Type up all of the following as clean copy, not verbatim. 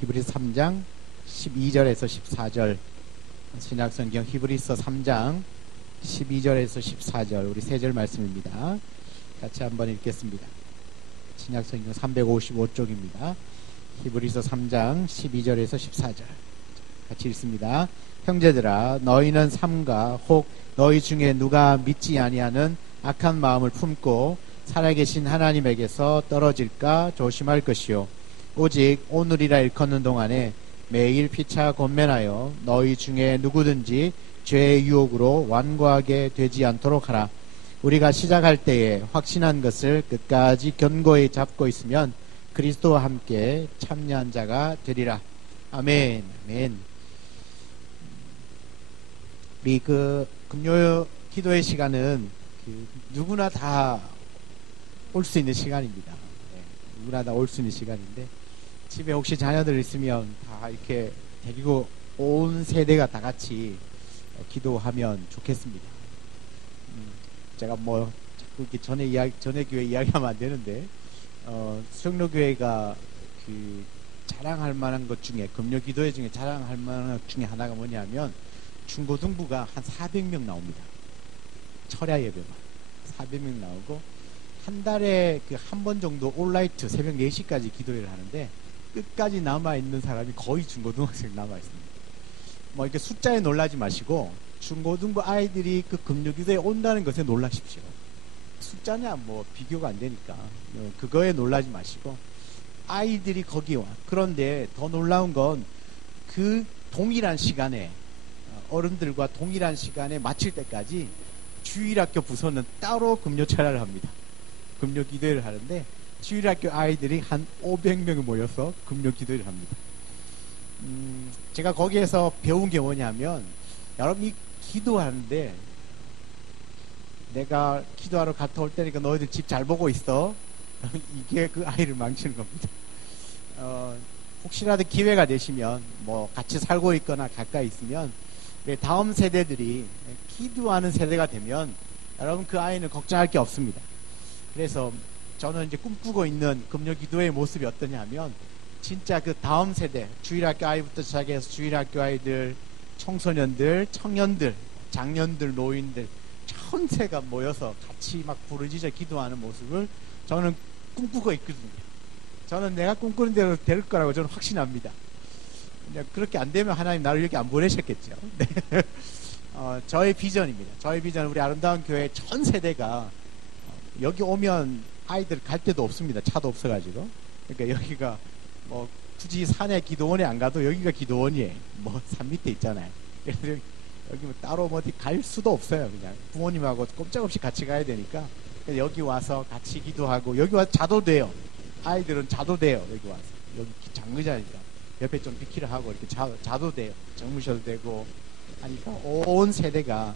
히브리서 3장 12절에서 14절, 신약성경 히브리서 3장 12절에서 14절, 우리 세 절 말씀입니다. 같이 한번 읽겠습니다. 신약성경 355쪽입니다. 히브리서 3장 12절에서 14절 같이 읽습니다. 형제들아, 너희는 삼가 혹 너희 중에 누가 믿지 아니하는 악한 마음을 품고 살아계신 하나님에게서 떨어질까 조심할 것이요, 오직 오늘이라 일컫는 동안에 매일 피차 권면하여 너희 중에 누구든지 죄의 유혹으로 완고하게 되지 않도록 하라. 우리가 시작할 때에 확신한 것을 끝까지 견고히 잡고 있으면 그리스도와 함께 참여한 자가 되리라. 아멘. 아멘. 우리 금요 기도의 시간은 누구나 다 올 수 있는 시간입니다. 누구나 다 올 수 있는 시간인데, 집에 혹시 자녀들 있으면 다 이렇게 데리고 온 세대가 다 같이 기도하면 좋겠습니다. 제가 뭐 자꾸 이렇게 전에 교회 이야기하면 안 되는데, 수영로교회가 자랑할 만한 것 중에, 금요 기도회 중에 자랑할 만한 것 중에 하나가 뭐냐면, 중고등부가 한 400명 나옵니다. 철야 예배만 400명 나오고, 한 달에 한 번 정도 온라이트 새벽 4시까지 기도회를 하는데, 끝까지 남아있는 사람이 거의 중고등학생 남아있습니다. 뭐 이렇게 숫자에 놀라지 마시고, 중고등부 아이들이 금요 기도에 온다는 것에 놀라십시오. 숫자냐 뭐 비교가 안 되니까 그거에 놀라지 마시고, 아이들이 거기 와. 그런데 더 놀라운 건 그 동일한 시간에, 어른들과 동일한 시간에 마칠 때까지 주일학교 부서는 따로 금요 철야를 합니다. 금요 기도회를 하는데, 주일학교 아이들이 한 500명이 모여서 금요 기도회를 합니다. 제가 거기에서 배운 게 뭐냐면, 여러분이 기도하는데, 내가 기도하러 갔다 올 테니까 너희들 집 잘 보고 있어. 이게 그 아이를 망치는 겁니다. 혹시라도 기회가 되시면, 뭐 같이 살고 있거나 가까이 있으면, 다음 세대들이 기도하는 세대가 되면 여러분 그 아이는 걱정할 게 없습니다. 그래서 저는 이제 꿈꾸고 있는 금요 기도의 모습이 어떠냐 하면, 진짜 그 다음 세대, 주일학교 아이부터 시작해서 주일학교 아이들, 청소년들, 청년들, 장년들, 노인들 전체가 모여서 같이 막 부르짖어 기도하는 모습을 저는 꿈꾸고 있거든요. 저는 내가 꿈꾸는 대로 될 거라고 저는 확신합니다. 그렇게 안 되면 하나님 나를 이렇게 안 보내셨겠죠. 네. 저의 비전입니다. 저의 비전은 우리 아름다운 교회 전 세대가 여기 오면 아이들 갈 데도 없습니다. 차도 없어가지고. 그러니까 여기가 뭐 굳이 산에 기도원에 안 가도 여기가 기도원이에요. 뭐 산 밑에 있잖아요. 그래서 여기 뭐 따로 뭐 어디 갈 수도 없어요. 그냥 부모님하고 꼼짝없이 같이 가야 되니까 여기 와서 같이 기도하고, 여기 와서 자도 돼요. 아이들은 자도 돼요. 여기 와서. 여기 장의자니까 옆에 좀 비키를 하고 이렇게 자도 돼요. 정무셔도 되고 하니까 온 세대가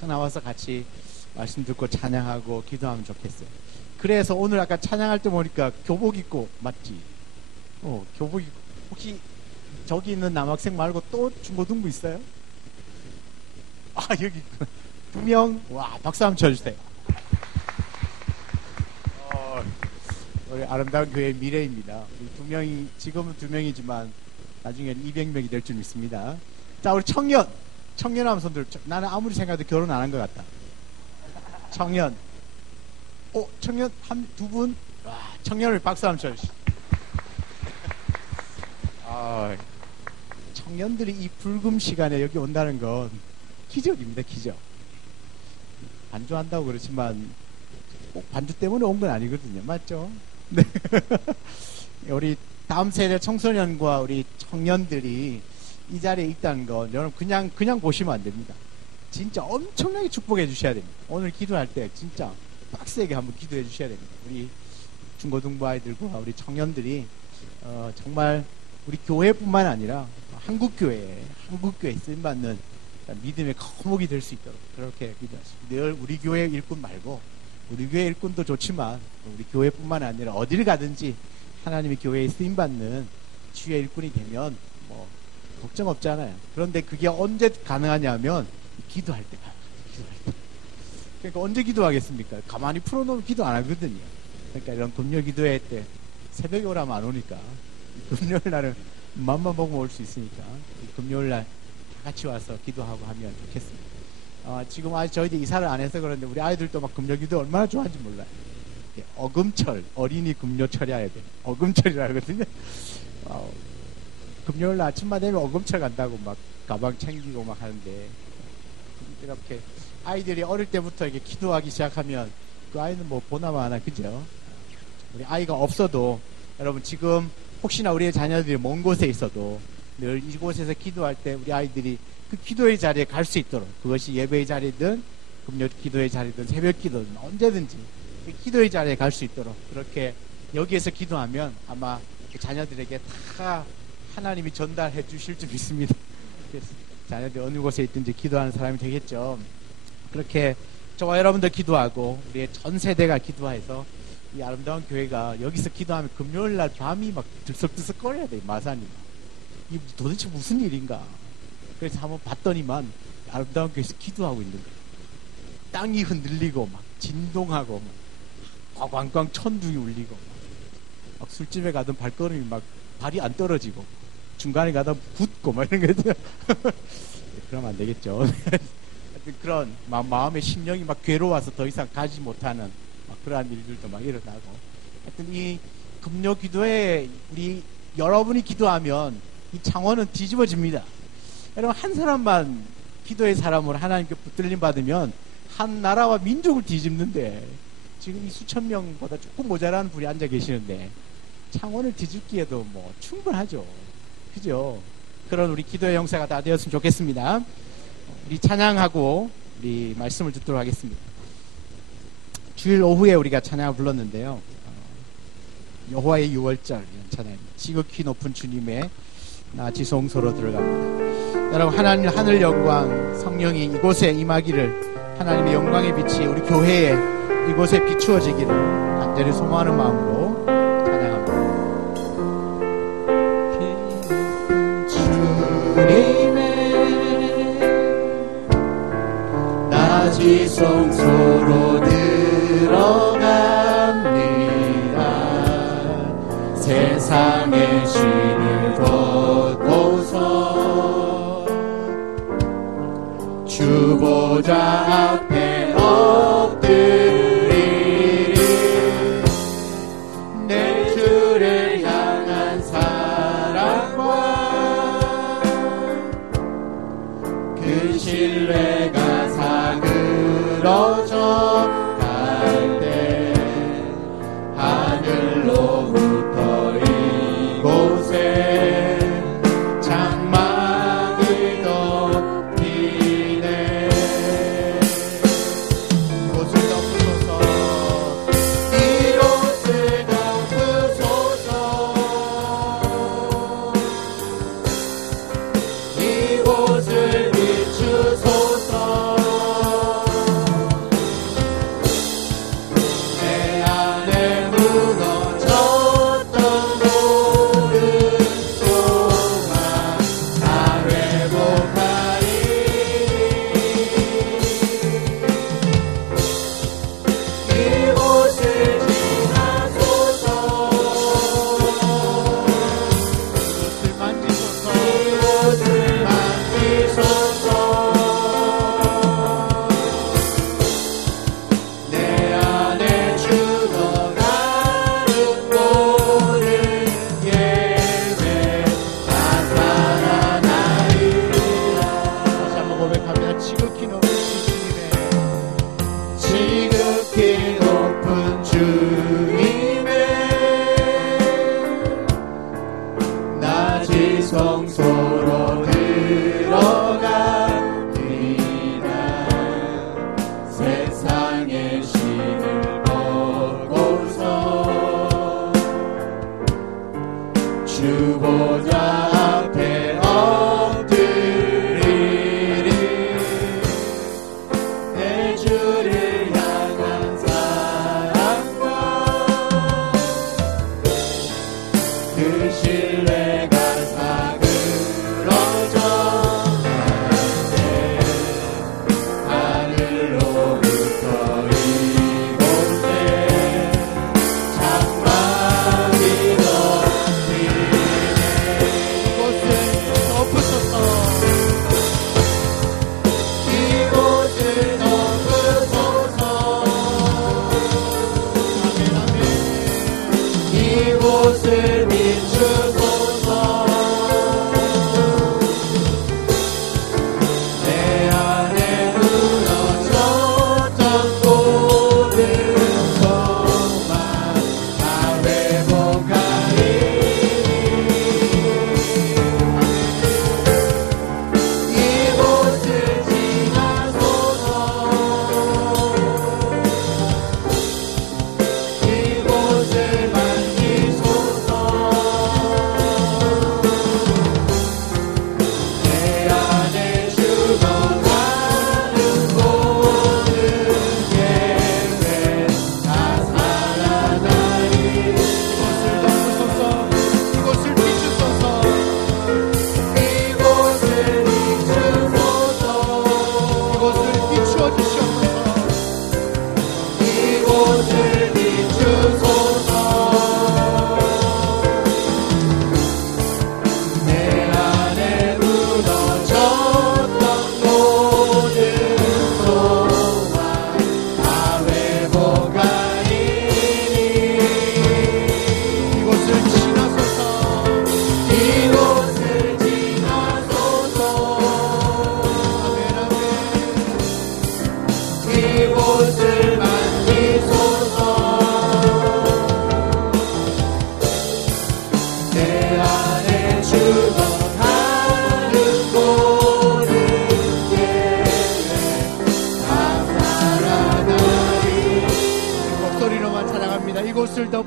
나와서 같이 말씀 듣고 찬양하고 기도하면 좋겠어요. 그래서 오늘 아까 찬양할 때 보니까 교복 입고, 맞지? 교복 입고. 혹시 저기 있는 남학생 말고 또 중고등부 있어요? 아, 여기 2명? 와, 박수 한번 쳐주세요. 우리 아름다운 교회의 미래입니다. 우리 2명이, 지금은 2명이지만 나중에는 200명이 될 줄 믿습니다. 자, 우리 청년 하면 손들. 나는 아무리 생각해도 결혼 안 한 것 같다. 청년. 청년 두 분? 와, 청년을 박수 한번 쳐주시죠. 청년들이 이 불금 시간에 여기 온다는 건 기적입니다. 기적. 반주한다고 그렇지만 꼭 반주 때문에 온 건 아니거든요. 맞죠? 네. 우리 다음 세대 청소년과 우리 청년들이 이 자리에 있다는 건 여러분 그냥 보시면 안 됩니다. 진짜 엄청나게 축복해 주셔야 됩니다. 오늘 기도할 때 진짜 빡세게 한번 기도해 주셔야 됩니다. 우리 중고등부 아이들과 우리 청년들이 정말 우리 교회뿐만 아니라 한국교회에 쓰임받는 믿음의 거목이 될 수 있도록 그렇게 기도하십니다. 늘 우리 교회 일꾼 말고, 우리 교회 일꾼도 좋지만 우리 교회뿐만 아니라 어디를 가든지 하나님의 교회에 쓰임받는 주의 일꾼이 되면 뭐 걱정 없잖아요. 그런데 그게 언제 가능하냐면 기도할 때 가능해요. 그러니까 언제 기도하겠습니까? 가만히 풀어놓으면 기도 안 하거든요. 그러니까 이런 금요 기도회 때 새벽에 오라면 안 오니까, 금요일 날은 맘만 먹으면 올 수 있으니까 금요일날 같이 와서 기도하고 하면 좋겠습니다. 지금 아직 저희들 이사를 안 해서 그런데 우리 아이들도 막 금요기도 얼마나 좋아하는지 몰라요. 어금철, 어린이 금요철이 해야 돼. 어금철이라 하거든요. 금요일날 아침만 되면 어금철 간다고 막 가방 챙기고 막 하는데, 이렇게 아이들이 어릴 때부터 이렇게 기도하기 시작하면 그 아이는 뭐 보나마나, 그죠? 우리 아이가 없어도 여러분 지금 혹시나 우리의 자녀들이 먼 곳에 있어도 늘 이곳에서 기도할 때 우리 아이들이 그 기도의 자리에 갈 수 있도록, 그것이 예배의 자리든 금요 기도의 자리든 새벽 기도든 언제든지 그 기도의 자리에 갈 수 있도록 그렇게 여기에서 기도하면 아마 그 자녀들에게 다 하나님이 전달해 주실 줄 믿습니다. 그래서 자녀들이 어느 곳에 있든지 기도하는 사람이 되겠죠. 그렇게 저와 여러분들 기도하고 우리의 전 세대가 기도해서 이 아름다운 교회가 여기서 기도하면 금요일날 밤이 막 들썩들썩 거려야 돼. 마산이 이 도대체 무슨 일인가. 그래서 한번 봤더니만 아름다운 교회에서 기도하고 있는 거예요. 땅이 흔들리고 막 진동하고 막 꽝꽝 천둥이 울리고 막 술집에 가던 발걸음이 막 발이 안 떨어지고 중간에 가다 굳고 막 이런 거죠. 그러면 안 되겠죠. 그런 마음의 심령이 막 괴로워서 더 이상 가지 못하는 그러한 일들도 막 일어나고, 하여튼 이 금요 기도에 우리 여러분이 기도하면 이 창원은 뒤집어집니다. 여러분 한 사람만 기도의 사람으로 하나님께 붙들림 받으면 한 나라와 민족을 뒤집는데, 지금 이 수천 명보다 조금 모자란 분이 앉아 계시는데 창원을 뒤집기에도 뭐 충분하죠. 그죠? 그런 우리 기도의 형사가 다 되었으면 좋겠습니다. 우리 찬양하고 우리 말씀을 듣도록 하겠습니다. 주일 오후에 우리가 찬양을 불렀는데요. 여호와의 6월절 이런 찬양, 지극히 높은 주님의 나 지성소로 들어갑니다. 여러분 하나님 하늘 영광 성령이 이곳에 임하기를, 하나님의 영광의 빛이 우리 교회에 이곳에 비추어지기를 간절히 소망하는 마음으로 찬양합니다. 주님의 나 지성소로 들어갑니다. 세상의 신을 걷고서 주 보좌 앞에 엎드리리. 내 주를 향한 사랑과 그 신뢰가 사그러져 갈 때 하늘로부터 이곳에 장막이 덮이네. 이곳을 덮으소서, 이곳을 덮으소서, 이곳을 비추소서. 내 안에 무너졌던 모든 소망 다 회복하리. 이곳을 지나소서, 이곳을 만지소서, 이곳을 만지소서. 내 안에 주너 나는 모든 예배 다 살아나리라. 다시 한번 고백합니다. 지극히 높은 주님의, 지극히 높은 주님의 나 지성소로 들어갑니다. 세상의 신을 벗고서 주 보좌 앞에 엎드리리. 내 주를 향한 사랑과 그 신뢰가 사그러져 갈 때 하늘로부터 이곳에 장막이 덮이네.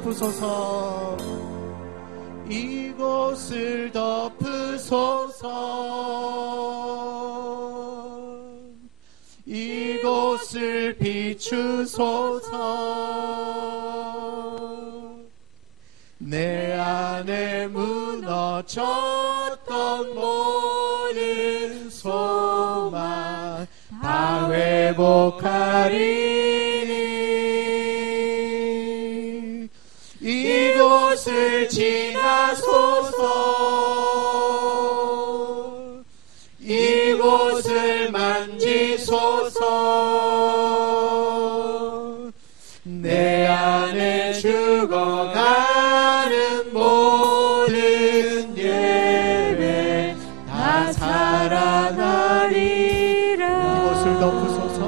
덮으소서. 이곳을 덮으소서. 이곳을 비추소서. 내 안에 무너졌던 모든 소망 다 회복하리니. 이곳을 지나소서. 이곳을 만지소서. 내 안에 죽어가는 모든 예배 다 살아나리라. 이곳을 덮으소서.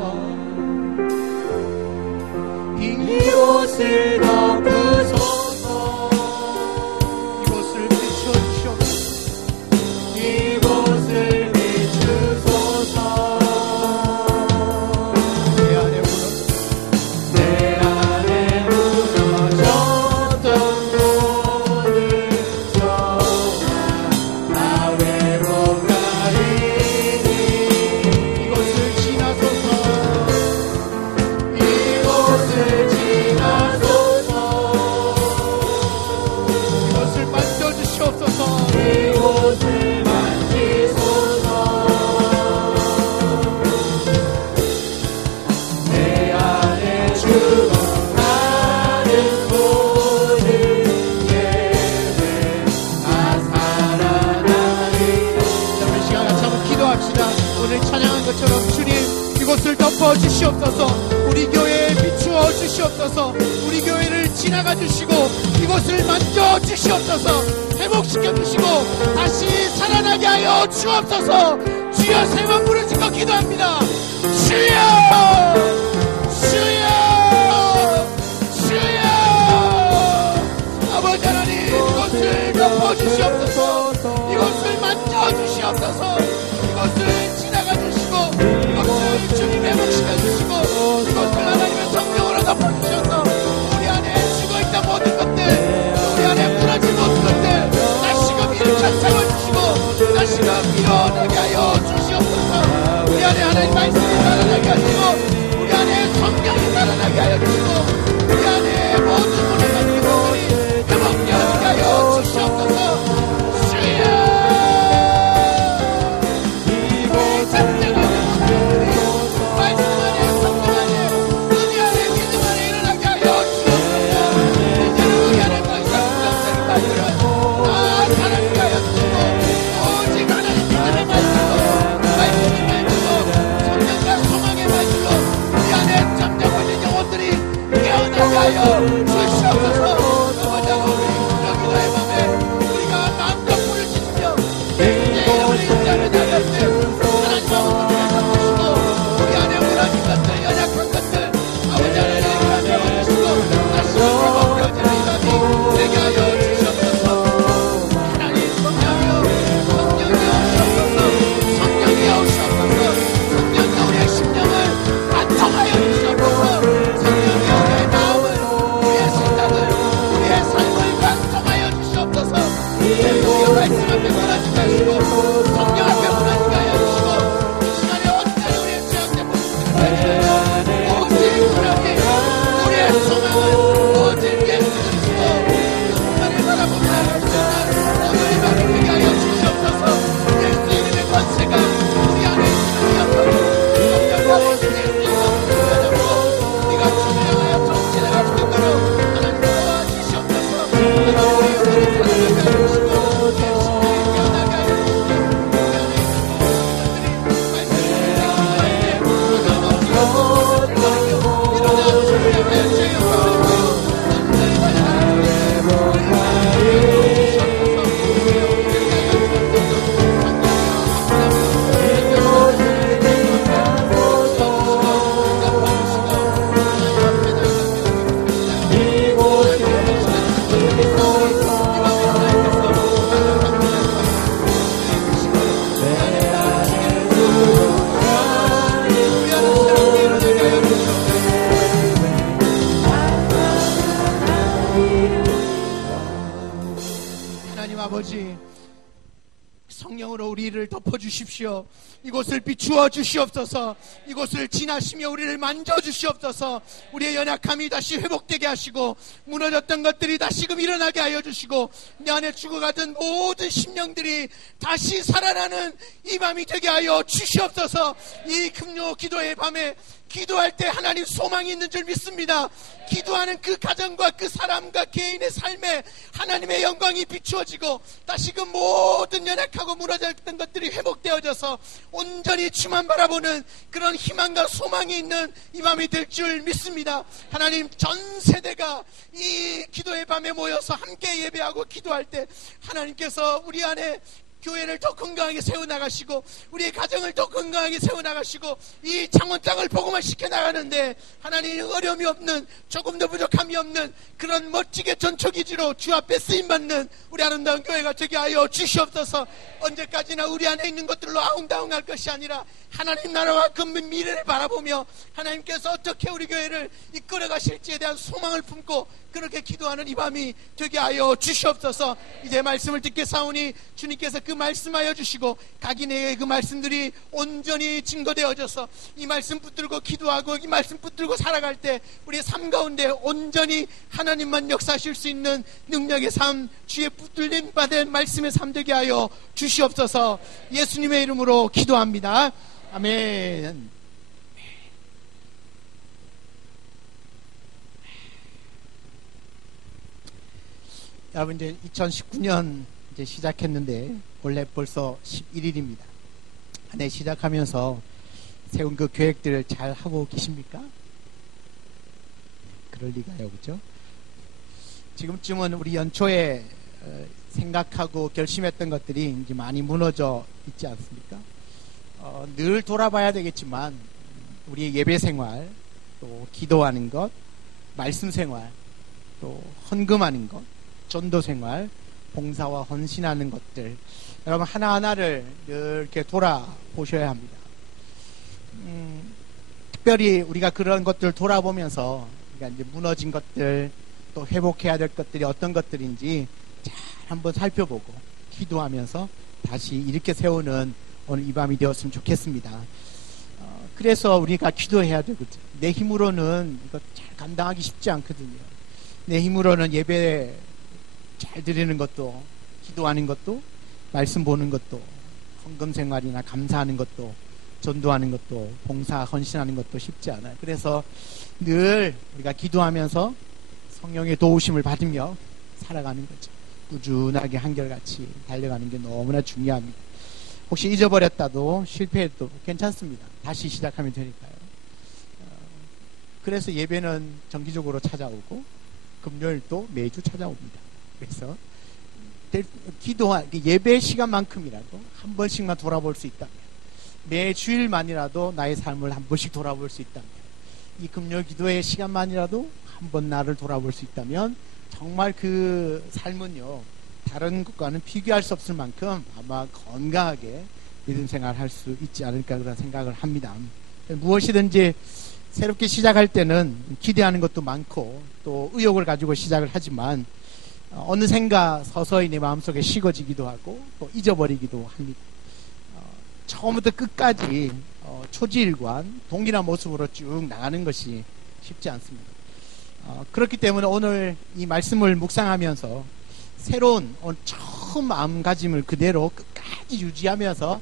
이곳을 덮으소서. 이곳을 비춰주시옵소서. 이곳을 비추소서. 내 안에 무너졌던 모든 소망 다 회복하리니. 이곳을 지나소서. 이곳을 지나소서. 이곳을 만져주시옵소서. 이곳을 만지소서. 내 안에 죽어가는 모든 예배 다 살아나리라. 자, 우리 시간 같이 한번 기도합시다. 오늘 찬양한 것처럼 주님 이곳을 덮어주시옵소서. 우리 교회에 비추어 주시옵소서. 우리 교회를 지나가 주시고 이곳을 만져주시옵소서. 회복시켜 주시고 다시 살아나게 하여 주옵소서. 주여 세 번 부르짖고 기도합니다. 주여 주여 주여. 아버지 하나님 이곳을 덮어주시옵소서. 이곳을 만져주시옵소서. 이곳을 지나가 주시고 이곳을 주님 회복시켜 주시고 이곳을 하나님의 성령으로 덮어주셔서 우리 안에 죽어있던 모든 것들, 우리 안에 무너진 모든 것들 다시금 일으켜 세워주시고 다시금 일어나게 하여 주시옵소서. 우리 안에 하나님 말씀이 살아나게 하시고 우리 안에 성령이 살아나게 하여 주시고 우리 안에 모든 무너진 것들이 회복되게 하여 주시옵소서. 주여 잠잠하는 모습들이 말씀 안에 성령 안에 은혜 안에 믿음 안에 일어나게 하여 주옵소서. 이제는 우리 안에 더 이상 부정적인 말들은 다 사라지게 하여 주시고 오직 하나님 믿음의 말씀으로 말씀의 말씀으로 성령과 소망의 말씀으로 우리 안에 잠잠 걸린 영혼들이 깨어나게 하여 주시옵소서. 아버지 우리 기도의 밤에 우리가 마음껏 부르짖으며 내 이름을 인자를 나갈 때 하나님 아버지 잡으시고 우리 안에 무너진 것들 연약한 것들 아버지 하나님 잡아주시고 다시 회복되어지는 이 밤이 되게 하여 주시옵소서. 하나님 성령이여 성령이 오시옵소서. 성령이 오시옵소서. 성령이 우리의 심령을 안정하여 주시옵소서. 성령이 우리의 마음을 우리의 성령으로 우리를 덮어주십시오. 이곳을 비추어 주시옵소서. 이곳을 지나시며 우리를 만져주시옵소서. 우리의 연약함이 다시 회복되게 하시고 무너졌던 것들이 다시금 일어나게 하여 주시고 내 안에 죽어가던 모든 심령들이 다시 살아나는 이 밤이 되게 하여 주시옵소서. 이 금요 기도의 밤에 기도할 때 하나님 소망이 있는 줄 믿습니다. 기도하는 그 가정과 그 사람과 개인의 삶에 하나님의 영광이 비추어지고 다시금 모든 연약하고 무너졌던 것들이 회복되어져서 온전히 주만 바라보는 그런 희망과 소망이 있는 이 밤이 될 줄 믿습니다. 하나님, 전 세대가 이 기도의 밤에 모여서 함께 예배하고 기도할 때 하나님께서 우리 안에 교회를 더 건강하게 세워나가시고 우리의 가정을 더 건강하게 세워나가시고 이 창원 땅을 복음화 시켜나가는데 하나님 어려움이 없는, 조금도 부족함이 없는 그런 멋지게 전초기지로 주 앞에 쓰임받는 우리 아름다운 교회가 되게 하여 주시옵소서. 언제까지나 우리 안에 있는 것들로 아웅다웅할 것이 아니라 하나님 나라와 그 미래를 바라보며 하나님께서 어떻게 우리 교회를 이끌어 가실지에 대한 소망을 품고 그렇게 기도하는 이 밤이 되게 하여 주시옵소서. 이제 말씀을 듣게 사오니 주님께서 그 말씀하여 주시고 각인의 그 말씀들이 온전히 증거되어져서 이 말씀 붙들고 기도하고 이 말씀 붙들고 살아갈 때 우리의 삶 가운데 온전히 하나님만 역사하실 수 있는 능력의 삶, 주의 붙들림 받은 말씀의 삶 되게 하여 주시옵소서. 예수님의 이름으로 기도합니다. 아멘. 여러분, 이제 2019년 이제 시작했는데 원래 벌써 11일입니다. 한 해 시작하면서 세운 그 계획들을 잘 하고 계십니까? 그럴 리가요, 그렇죠? 지금쯤은 우리 연초에 생각하고 결심했던 것들이 이제 많이 무너져 있지 않습니까? 늘 돌아봐야 되겠지만 우리의 예배 생활, 또 기도하는 것, 말씀 생활, 또 헌금하는 것, 전도 생활, 봉사와 헌신하는 것들, 여러분 하나하나를 이렇게 돌아보셔야 합니다. 특별히 우리가 그런 것들을 돌아보면서 그러니까 이제 무너진 것들, 또 회복해야 될 것들이 어떤 것들인지 잘 한번 살펴보고 기도하면서 다시 이렇게 세우는 오늘 이 밤이 되었으면 좋겠습니다. 그래서 우리가 기도해야 되거든요. 내 힘으로는 이거 잘 감당하기 쉽지 않거든요. 내 힘으로는 예배 잘 드리는 것도, 기도하는 것도, 말씀 보는 것도, 헌금 생활이나 감사하는 것도, 전도하는 것도, 봉사 헌신하는 것도 쉽지 않아요. 그래서 늘 우리가 기도하면서 성령의 도우심을 받으며 살아가는 거죠. 꾸준하게 한결같이 달려가는 게 너무나 중요합니다. 혹시 잊어버렸다도 실패해도 괜찮습니다. 다시 시작하면 되니까요. 그래서 예배는 정기적으로 찾아오고 금요일도 매주 찾아옵니다. 그래서 예배 시간만큼이라도 한 번씩만 돌아볼 수 있다면, 매 주일만이라도 나의 삶을 한 번씩 돌아볼 수 있다면, 이 금요 기도의 시간만이라도 한 번 나를 돌아볼 수 있다면 정말 그 삶은요 다른 것과는 비교할 수 없을 만큼 아마 건강하게 믿음 생활할 수 있지 않을까 그런 생각을 합니다. 무엇이든지 새롭게 시작할 때는 기대하는 것도 많고 또 의욕을 가지고 시작을 하지만 어느샌가 서서히 내 마음속에 식어지기도 하고 또 잊어버리기도 합니다. 처음부터 끝까지 초지일관 동일한 모습으로 쭉 나가는 것이 쉽지 않습니다. 그렇기 때문에 오늘 이 말씀을 묵상하면서 새로운 처음 마음가짐을 그대로 끝까지 유지하면서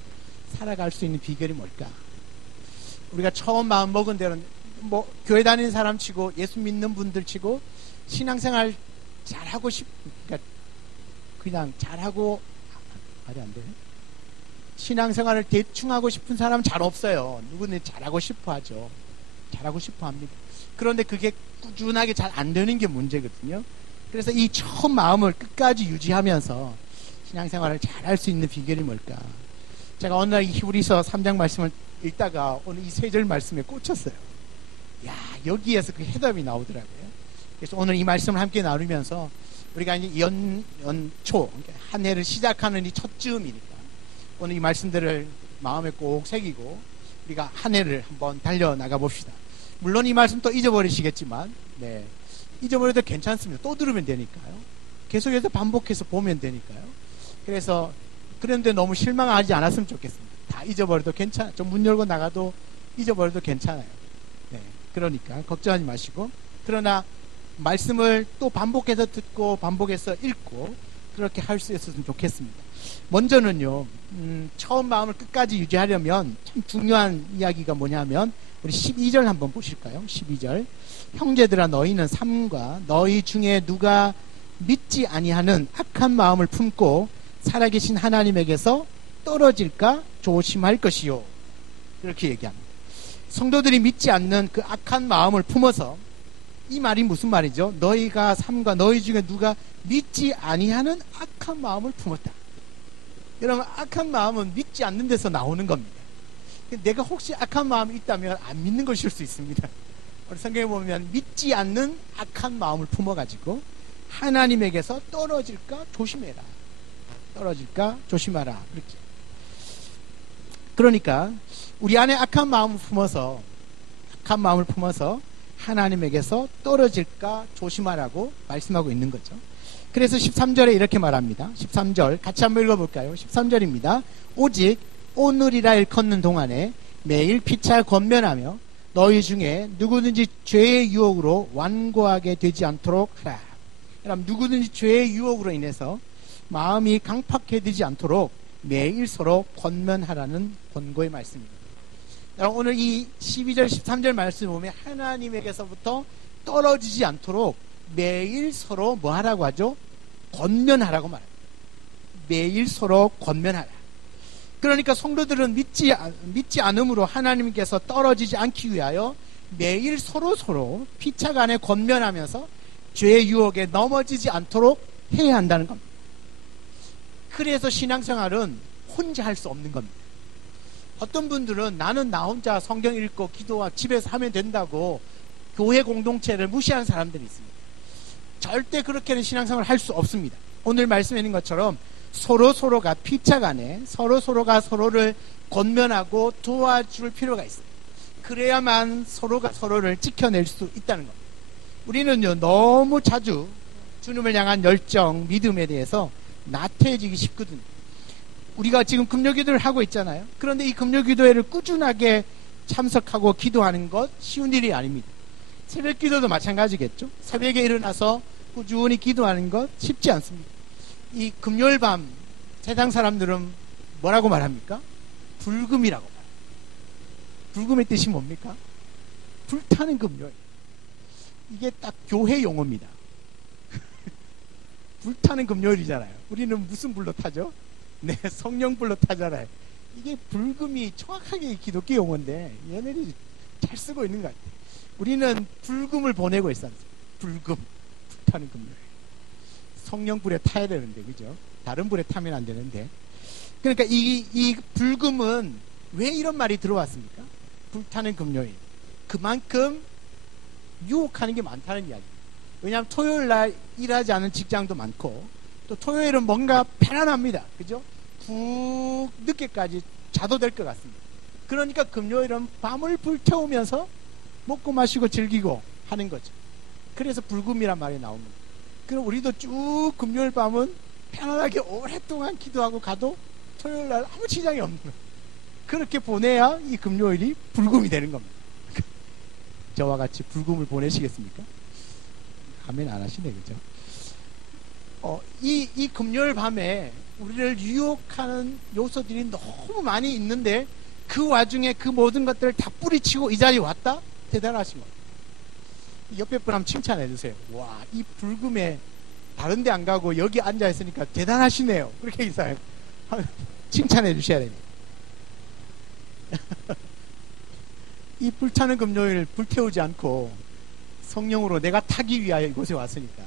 살아갈 수 있는 비결이 뭘까? 우리가 처음 마음 먹은 대로 뭐 교회 다니는 사람 치고 예수 믿는 분들 치고 신앙생활 잘하고 그냥 잘하고 말이 안 돼. 신앙생활을 대충 하고 싶은 사람 잘 없어요. 누구는 잘하고 싶어 하죠. 잘하고 싶어 합니다. 그런데 그게 꾸준하게 잘 안 되는 게 문제거든요. 그래서 이 처음 마음을 끝까지 유지하면서 신앙생활을 잘 할 수 있는 비결이 뭘까? 제가 어느 날 히브리서 3장 말씀을 읽다가 오늘 이 3절 말씀에 꽂혔어요. 야, 여기에서 그 해답이 나오더라고요. 그래서 오늘 이 말씀을 함께 나누면서 우리가 이제 연초, 한 해를 시작하는 이 첫 즈음이니까 오늘 이 말씀들을 마음에 꼭 새기고 우리가 한 해를 한번 달려나가 봅시다. 물론 이 말씀 또 잊어버리시겠지만, 네, 잊어버려도 괜찮습니다. 또 들으면 되니까요. 계속해서 반복해서 보면 되니까요. 그래서 그런데 너무 실망하지 않았으면 좋겠습니다. 다 잊어버려도 괜찮아요. 좀 문 열고 나가도 잊어버려도 괜찮아요. 네, 그러니까 걱정하지 마시고, 그러나 말씀을 또 반복해서 듣고 반복해서 읽고 그렇게 할 수 있었으면 좋겠습니다. 먼저는요, 처음 마음을 끝까지 유지하려면 참 중요한 이야기가 뭐냐면, 우리 12절 한번 보실까요? 12절. 형제들아, 너희는 삼가 너희 중에 누가 믿지 아니하는 악한 마음을 품고 살아계신 하나님에게서 떨어질까 조심할 것이요. 이렇게 얘기합니다. 성도들이 믿지 않는 그 악한 마음을 품어서, 이 말이 무슨 말이죠? 너희가 삼가 너희 중에 누가 믿지 아니하는 악한 마음을 품었다. 여러분, 악한 마음은 믿지 않는 데서 나오는 겁니다. 내가 혹시 악한 마음이 있다면 안 믿는 것일 수 있습니다. 우리 성경에 보면 믿지 않는 악한 마음을 품어가지고 하나님에게서 떨어질까 조심해라. 떨어질까 조심하라. 이렇게. 그러니까 우리 안에 악한 마음을 품어서 하나님에게서 떨어질까 조심하라고 말씀하고 있는 거죠. 그래서 13절에 이렇게 말합니다. 13절 같이 한번 읽어볼까요? 13절입니다. 오직 오늘이라 일컫는 동안에 매일 피차 권면하며 너희 중에 누구든지 죄의 유혹으로 완고하게 되지 않도록 하라. 여러분, 누구든지 죄의 유혹으로 인해서 마음이 강팍해지지 않도록 매일 서로 권면하라는 권고의 말씀입니다. 여러분, 오늘 이 12절 13절 말씀을 보면 하나님에게서부터 떨어지지 않도록 매일 서로 뭐 하라고 하죠? 권면하라고 말합니다. 매일 서로 권면하라. 그러니까 성도들은 믿지 않음으로 하나님께서 떨어지지 않기 위하여 매일 서로 피차간에 권면하면서 죄의 유혹에 넘어지지 않도록 해야 한다는 겁니다. 그래서 신앙생활은 혼자 할 수 없는 겁니다. 어떤 분들은 나는 나 혼자 성경 읽고 기도와 집에서 하면 된다고 교회 공동체를 무시하는 사람들이 있습니다. 절대 그렇게는 신앙생활을 할 수 없습니다. 오늘 말씀해 있는 것처럼 서로가 피차간에 서로가 서로를 권면하고 도와줄 필요가 있어요. 그래야만 서로가 서로를 지켜낼 수 있다는 겁니다. 우리는요, 너무 자주 주님을 향한 열정, 믿음에 대해서 나태해지기 쉽거든요. 우리가 지금 금요기도를 하고 있잖아요. 그런데 이 금요기도회를 꾸준하게 참석하고 기도하는 것 쉬운 일이 아닙니다. 새벽기도도 마찬가지겠죠. 새벽에 일어나서 꾸준히 기도하는 것 쉽지 않습니다. 이 금요일 밤 세상 사람들은 뭐라고 말합니까? 불금이라고 말합니다. 불금의 뜻이 뭡니까? 불타는 금요일. 이게 딱 교회 용어입니다. 불타는 금요일이잖아요. 우리는 무슨 불로 타죠? 네, 성령불로 타잖아요. 이게 불금이 정확하게 기독교 용어인데 얘네들이 잘 쓰고 있는 것 같아요. 우리는 불금을 보내고 있어요. 불금, 불타는 금요일. 성령불에 타야 되는데, 그죠? 다른 불에 타면 안 되는데. 그러니까 이 불금은 왜 이런 말이 들어왔습니까? 불타는 금요일. 그만큼 유혹하는 게 많다는 이야기예요. 왜냐하면 토요일 날 일하지 않은 직장도 많고, 또 토요일은 뭔가 편안합니다. 그죠? 푹 늦게까지 자도 될 것 같습니다. 그러니까 금요일은 밤을 불태우면서 먹고 마시고 즐기고 하는 거죠. 그래서 불금이란 말이 나온 겁니다. 그럼 우리도 쭉 금요일 밤은 편안하게 오랫동안 기도하고 가도 토요일 날 아무 지장이 없는 거예요. 그렇게 보내야 이 금요일이 불금이 되는 겁니다. 저와 같이 불금을 보내시겠습니까? 아멘 안 하시네, 그죠? 이 금요일 밤에 우리를 유혹하는 요소들이 너무 많이 있는데 그 와중에 그 모든 것들을 다 뿌리치고 이 자리에 왔다? 대단하신 거예요. 옆에 분 한번 칭찬해 주세요. 와, 이 불금에 다른 데 안 가고 여기 앉아 있으니까 대단하시네요. 그렇게 인사해. 칭찬해 주셔야 됩니다. 이 불타는 금요일 불태우지 않고 성령으로 내가 타기 위하여 이곳에 왔으니까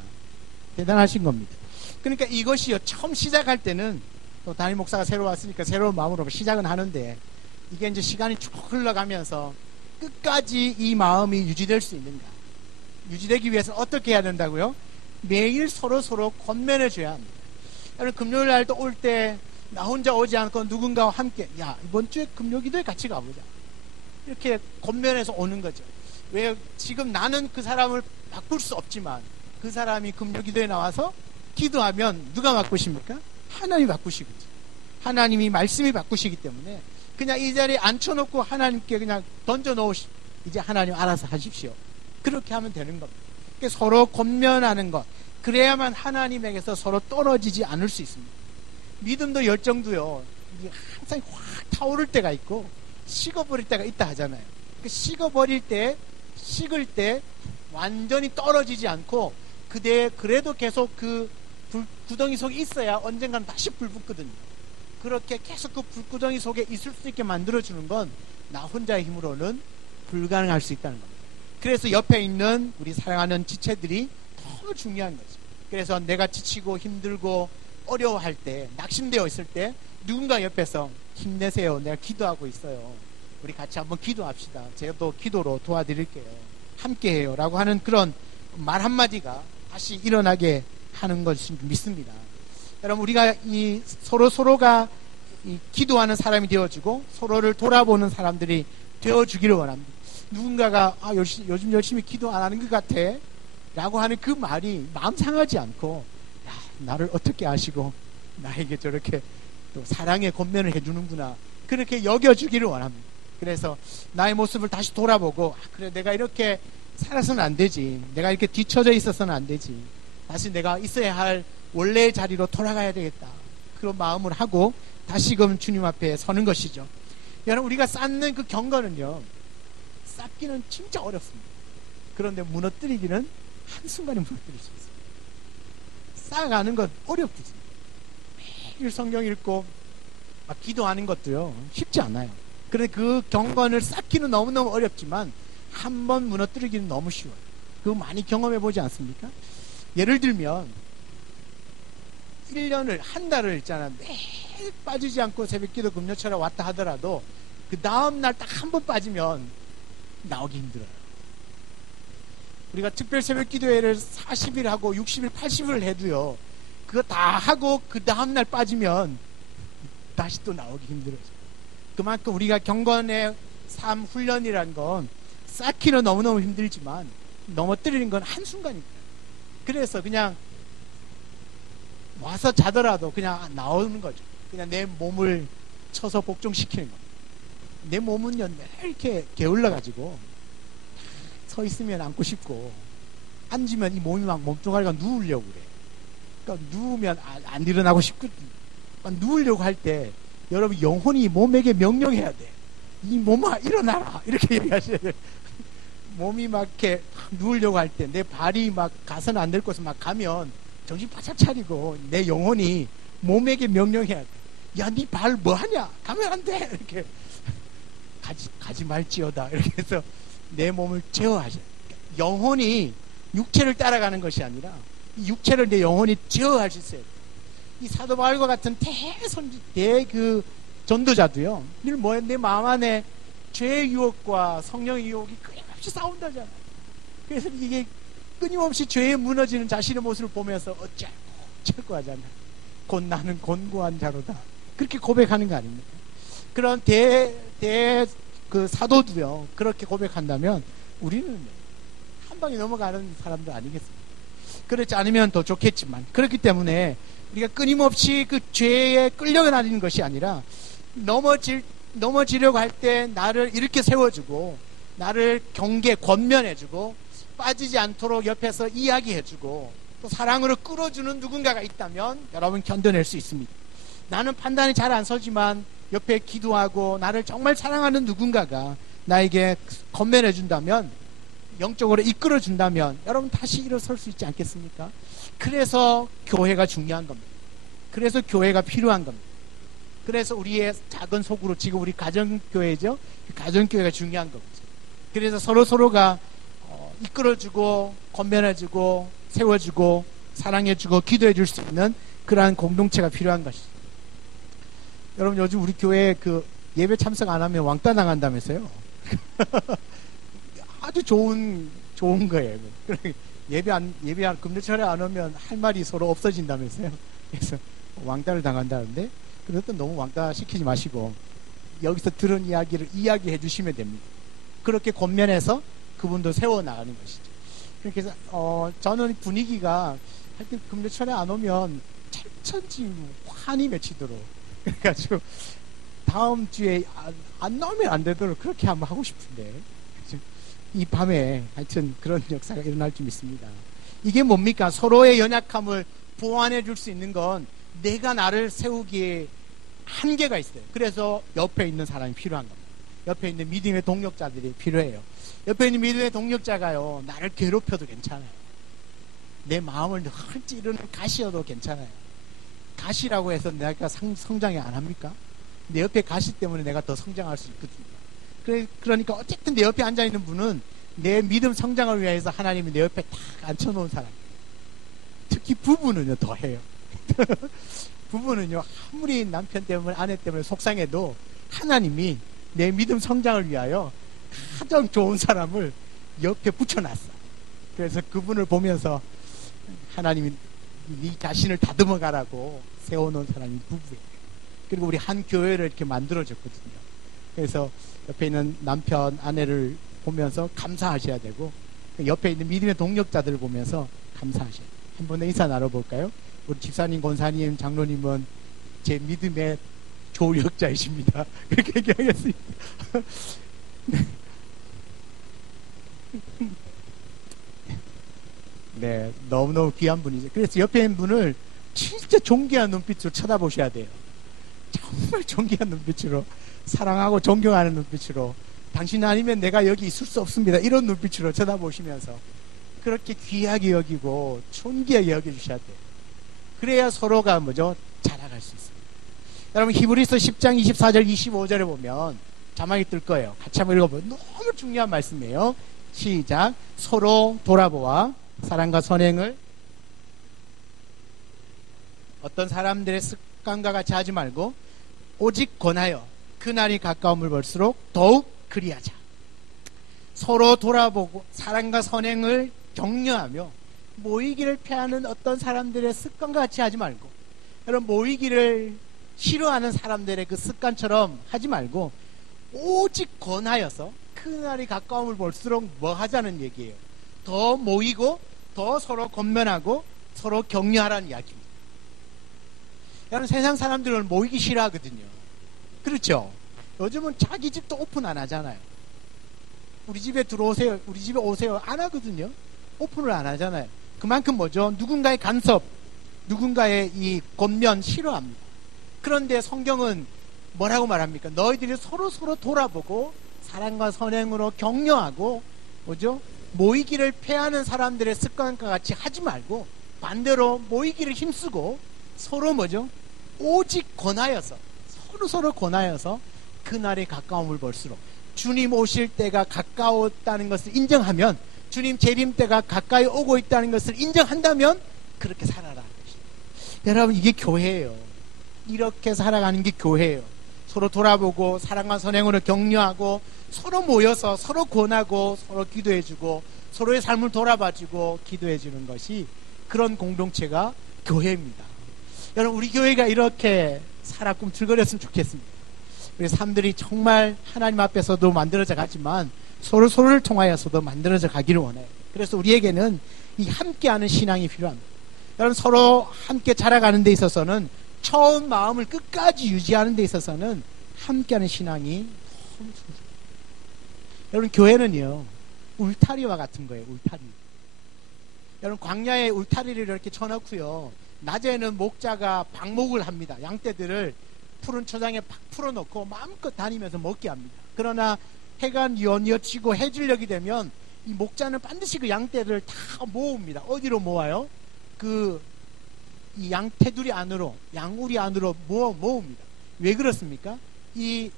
대단하신 겁니다. 그러니까 이것이요, 처음 시작할 때는 또 담임 목사가 새로 왔으니까 새로운 마음으로 시작은 하는데 이게 이제 시간이 쭉 흘러가면서 끝까지 이 마음이 유지될 수 있는가? 유지되기 위해서 어떻게 해야 된다고요? 매일 서로 권면해 줘야 합니다. 여러분, 금요일 날도 올 때 나 혼자 오지 않고 누군가와 함께, 야, 이번 주에 금요기도에 같이 가보자. 이렇게 권면해서 오는 거죠. 왜? 지금 나는 그 사람을 바꿀 수 없지만 그 사람이 금요기도에 나와서 기도하면 누가 바꾸십니까? 하나님이 바꾸시겠죠. 하나님이 말씀이 바꾸시기 때문에 그냥 이 자리에 앉혀놓고 하나님께 그냥 던져놓으시, 이제 하나님 알아서 하십시오. 그렇게 하면 되는 겁니다. 그러니까 서로 권면하는 것, 그래야만 하나님에게서 서로 떨어지지 않을 수 있습니다. 믿음도 열정도요, 이게 항상 확 타오를 때가 있고 식어버릴 때가 있다 하잖아요. 그 식어버릴 때, 식을 때 완전히 떨어지지 않고 그래도 계속 그 불구덩이 속에 있어야 언젠가는 다시 불 붙거든요. 그렇게 계속 그 불구덩이 속에 있을 수 있게 만들어주는 건 나 혼자의 힘으로는 불가능할 수 있다는 겁니다. 그래서 옆에 있는 우리 사랑하는 지체들이 너무 중요한 거죠. 그래서 내가 지치고 힘들고 어려워할 때, 낙심되어 있을 때 누군가 옆에서 힘내세요, 내가 기도하고 있어요, 우리 같이 한번 기도합시다, 제가 또 기도로 도와드릴게요, 함께해요 라고 하는 그런 말 한마디가 다시 일어나게 하는 것을 믿습니다. 여러분, 우리가 이 서로가 이 기도하는 사람이 되어주고 서로를 돌아보는 사람들이 되어주기를 원합니다. 누군가가 요즘 열심히 기도 안 하는 것 같아 라고 하는 그 말이 마음 상하지 않고, 야, 나를 어떻게 아시고 나에게 저렇게 또 사랑의 권면을 해주는구나, 그렇게 여겨주기를 원합니다. 그래서 나의 모습을 다시 돌아보고, 그래, 내가 이렇게 살아서는 안 되지, 내가 이렇게 뒤처져 있어서는 안 되지, 다시 내가 있어야 할 원래의 자리로 돌아가야 되겠다, 그런 마음을 하고 다시금 주님 앞에 서는 것이죠. 여러분, 우리가 쌓는 그 경건은요, 쌓기는 진짜 어렵습니다. 그런데 무너뜨리기는 한순간에 무너뜨릴 수 있어요. 쌓아가는 건 어렵지. 매일 성경 읽고 기도하는 것도요, 쉽지 않아요. 그런데 그 경건을 쌓기는 너무너무 어렵지만 한번 무너뜨리기는 너무 쉬워요. 그거 많이 경험해 보지 않습니까? 예를 들면 1년을, 한 달을 있잖아, 매일 빠지지 않고 새벽기도 금요철에 왔다 하더라도 그 다음날 딱 한 번 빠지면 나오기 힘들어요. 우리가 특별 새벽기도회를 40일 하고 60일, 80일 해도요, 그거 다 하고 그 다음날 빠지면 다시 또 나오기 힘들어요. 그만큼 우리가 경건의 삶 훈련이란 건 쌓기는 너무너무 힘들지만 넘어뜨리는 건 한순간입니다. 그래서 그냥 와서 자더라도 그냥 나오는 거죠. 그냥 내 몸을 쳐서 복종시키는 거예요. 내 몸은요, 이렇게 게을러가지고 서 있으면 앉고 싶고, 앉으면 이 몸이 막 몸뚱아리가 누우려고 그래. 그러니까 누우면 안 일어나고 싶거든요. 누우려고 할 때 여러분, 영혼이 몸에게 명령해야 돼. 이 몸아, 일어나라, 이렇게 얘기하셔야 돼요. 몸이 막 이렇게 누우려고 할 때 내 발이 막 가서는 안 될 곳에 막 가면 정신 바짝 차리고 내 영혼이 몸에게 명령해야 돼. 야, 네 발 뭐하냐, 가면 안 돼, 이렇게. 가지 말지어다, 이렇게 해서 내 몸을 제어하셔야 돼요. 영혼이 육체를 따라가는 것이 아니라 이 육체를 내 영혼이 제어할 수 있어요. 이 사도 바울과 같은 그 전도자도요, 늘 내 마음 안에 죄의 유혹과 성령의 유혹이 끊임없이 싸운다잖아요. 그래서 이게 끊임없이 죄에 무너지는 자신의 모습을 보면서 어쩔고 하잖아요. 곧 나는 곤고한 자로다, 그렇게 고백하는 거 아닙니까? 그런 그 사도도요, 그렇게 고백한다면 우리는 한 방에 넘어가는 사람도 아니겠습니까? 그렇지 않으면 더 좋겠지만, 그렇기 때문에 우리가 끊임없이 그 죄에 끌려다니는 것이 아니라 넘어지려고 할 때 나를 이렇게 세워주고, 나를 권면해주고, 빠지지 않도록 옆에서 이야기해주고, 또 사랑으로 끌어주는 누군가가 있다면 여러분 견뎌낼 수 있습니다. 나는 판단이 잘 안 서지만 옆에 기도하고 나를 정말 사랑하는 누군가가 나에게 권면해준다면, 영적으로 이끌어준다면 여러분 다시 일어설 수 있지 않겠습니까? 그래서 교회가 중요한 겁니다. 그래서 교회가 필요한 겁니다. 그래서 우리의 작은 속으로, 지금 우리 가정교회죠, 가정교회가 중요한 겁니다. 그래서 서로가 이끌어주고 권면해주고 세워주고 사랑해주고 기도해줄 수 있는 그러한 공동체가 필요한 것이죠. 여러분, 요즘 우리 교회 그 예배 참석 안 하면 왕따 당한다면서요? 아주 좋은 거예요. 예배 금요철에 안 오면 할 말이 서로 없어진다면서요? 그래서 왕따를 당한다는데, 그것도 너무 왕따 시키지 마시고 여기서 들은 이야기를 이야기해 주시면 됩니다. 그렇게 권면해서 그분도 세워나가는 것이죠. 그래서 저는 분위기가 하여튼 금요철에 안 오면 천천히 환히 맺히도록 그래가지고 다음 주에 안 나오면 안 되도록 그렇게 한번 하고 싶은데, 그치? 이 밤에 하여튼 그런 역사가 일어날 줄 믿습니다. 이게 뭡니까? 서로의 연약함을 보완해 줄 수 있는 건 내가 나를 세우기에 한계가 있어요. 그래서 옆에 있는 사람이 필요한 겁니다. 옆에 있는 믿음의 동력자들이 필요해요. 옆에 있는 믿음의 동력자가요, 나를 괴롭혀도 괜찮아요. 내 마음을 늘 찌르는 가시여도 괜찮아요. 가시라고 해서 내가 성장이 안 합니까? 내 옆에 가시 때문에 내가 더 성장할 수 있거든요. 그러니까 어쨌든 내 옆에 앉아있는 분은 내 믿음 성장을 위해서 하나님이 내 옆에 딱 앉혀놓은 사람이에요. 특히 부부는요, 더 해요. 부부는요, 아무리 남편 때문에 아내 때문에 속상해도 하나님이 내 믿음 성장을 위하여 가장 좋은 사람을 옆에 붙여놨어. 그래서 그분을 보면서 하나님이 네 자신을 다듬어 가라고 세워놓은 사람이 부부예요. 그리고 우리 한 교회를 이렇게 만들어줬거든요. 그래서 옆에 있는 남편, 아내를 보면서 감사하셔야 되고, 옆에 있는 믿음의 동력자들을 보면서 감사하셔야 돼요. 한번 인사 나눠볼까요? 우리 집사님, 권사님, 장로님은 제 믿음의 조력자이십니다. 그렇게 얘기하겠습니다. 네, 너무너무 귀한 분이죠. 그래서 옆에 있는 분을 진짜 존귀한 눈빛으로 쳐다보셔야 돼요. 정말 존귀한 눈빛으로, 사랑하고 존경하는 눈빛으로, 당신 아니면 내가 여기 있을 수 없습니다, 이런 눈빛으로 쳐다보시면서 그렇게 귀하게 여기고 존귀하게 여겨주셔야 돼요. 그래야 서로가 뭐죠? 자라갈 수 있습니다. 여러분, 히브리서 10장 24절 25절에 보면 자막이 뜰 거예요. 같이 한번 읽어보면 너무 중요한 말씀이에요. 시작. 서로 돌아보아 사랑과 선행을 어떤 사람들의 습관과 같이 하지 말고 오직 권하여 그날이 가까움을 볼수록 더욱 그리하자. 서로 돌아보고 사랑과 선행을 격려하며 모이기를 패하는 어떤 사람들의 습관과 같이 하지 말고, 여러분, 모이기를 싫어하는 사람들의 그 습관처럼 하지 말고 오직 권하여서 그날이 가까움을 볼수록 뭐 하자는 얘기예요? 더 모이고 더 서로 권면하고 서로 격려하라는 이야기입니다. 여러분, 세상 사람들은 모이기 싫어하거든요. 그렇죠? 요즘은 자기 집도 오픈 안 하잖아요. 우리 집에 들어오세요, 우리 집에 오세요, 안 하거든요. 오픈을 안 하잖아요. 그만큼 뭐죠? 누군가의 간섭, 누군가의 이 권면 싫어합니다. 그런데 성경은 뭐라고 말합니까? 너희들이 서로 돌아보고 사랑과 선행으로 격려하고 뭐죠? 모이기를 패하는 사람들의 습관과 같이 하지 말고 반대로 모이기를 힘쓰고 서로 뭐죠? 오직 권하여서 서로 권하여서 그날의 가까움을 볼수록, 주님 오실 때가 가까웠다는 것을 인정하면, 주님 재림 때가 가까이 오고 있다는 것을 인정한다면 그렇게 살아라. 여러분, 이게 교회예요. 이렇게 살아가는 게 교회예요. 서로 돌아보고 사랑과 선행으로 격려하고 서로 모여서 서로 권하고 서로 기도해주고 서로의 삶을 돌아봐주고 기도해주는 것이, 그런 공동체가 교회입니다. 여러분, 우리 교회가 이렇게 살아 꿈틀거렸으면 좋겠습니다. 우리 사람들이 정말 하나님 앞에서도 만들어져 가지만 서로를 통하여서도 만들어져 가기를 원해요. 그래서 우리에게는 이 함께하는 신앙이 필요합니다. 여러분, 서로 함께 자라가는 데 있어서는, 처음 마음을 끝까지 유지하는 데 있어서는 함께하는 신앙이 너무 중요해요. 여러분, 교회는요, 울타리와 같은 거예요. 울타리. 여러분, 광야에 울타리를 이렇게 쳐놓고요, 낮에는 목자가 방목을 합니다. 양떼들을 푸른 초장에 팍 풀어놓고 마음껏 다니면서 먹게 합니다. 그러나 해가 뉘어지고 해질녘이 되면 이 목자는 반드시 그 양떼를 다 모읍니다. 어디로 모아요? 이 양테두리 안으로, 양우리 안으로 모읍니다. 왜 그렇습니까? 이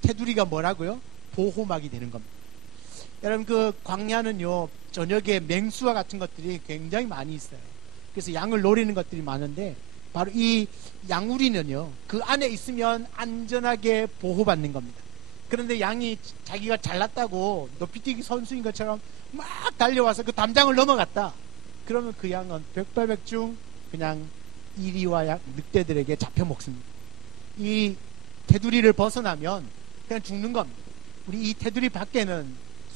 테두리가 뭐라고요? 보호막이 되는 겁니다. 여러분, 그 광야는요, 저녁에 맹수와 같은 것들이 굉장히 많이 있어요. 그래서 양을 노리는 것들이 많은데, 바로 이 양우리는요, 그 안에 있으면 안전하게 보호받는 겁니다. 그런데 양이 자기가 잘났다고 높이뛰기 선수인 것처럼 막 달려와서 그 담장을 넘어갔다. 그러면 그 양은 백발백중 그냥 이리와 늑대들에게 잡혀 먹습니다. 이 테두리를 벗어나면 그냥 죽는 겁니다. 우리 이 테두리 밖에는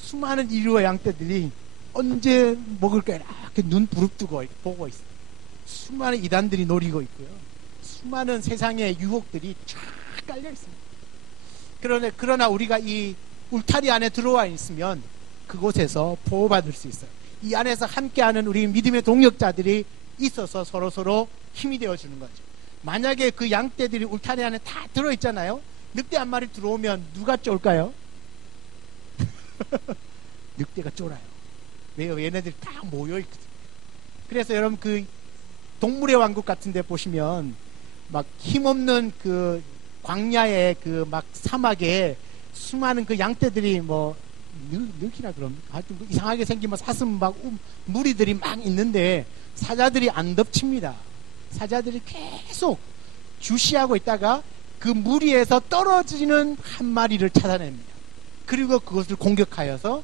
수많은 이리와 양떼들이 언제 먹을까 이렇게 눈 부릅뜨고 보고 있어요. 수많은 이단들이 노리고 있고요. 수많은 세상의 유혹들이 쫙 깔려 있습니다. 그러나 우리가 이 울타리 안에 들어와 있으면 그곳에서 보호받을 수 있어요. 이 안에서 함께하는 우리 믿음의 동력자들이 있어서 서로 힘이 되어주는 거죠. 만약에 그 양떼들이 울타리 안에 다 들어있잖아요. 늑대 한 마리 들어오면 누가 쫄까요? 늑대가 쫄아요. 왜요? 얘네들이 다 모여있거든요. 그래서 여러분 그 동물의 왕국 같은 데 보시면 막 힘없는 그 광야의 그 막 사막에 수많은 그 양떼들이 뭐 늑이라 그럼 하여튼 이상하게 생긴 뭐 사슴 막 무리들이 막 있는데 사자들이 안 덮칩니다. 사자들이 계속 주시하고 있다가 그 무리에서 떨어지는 한 마리를 찾아냅니다. 그리고 그것을 공격하여서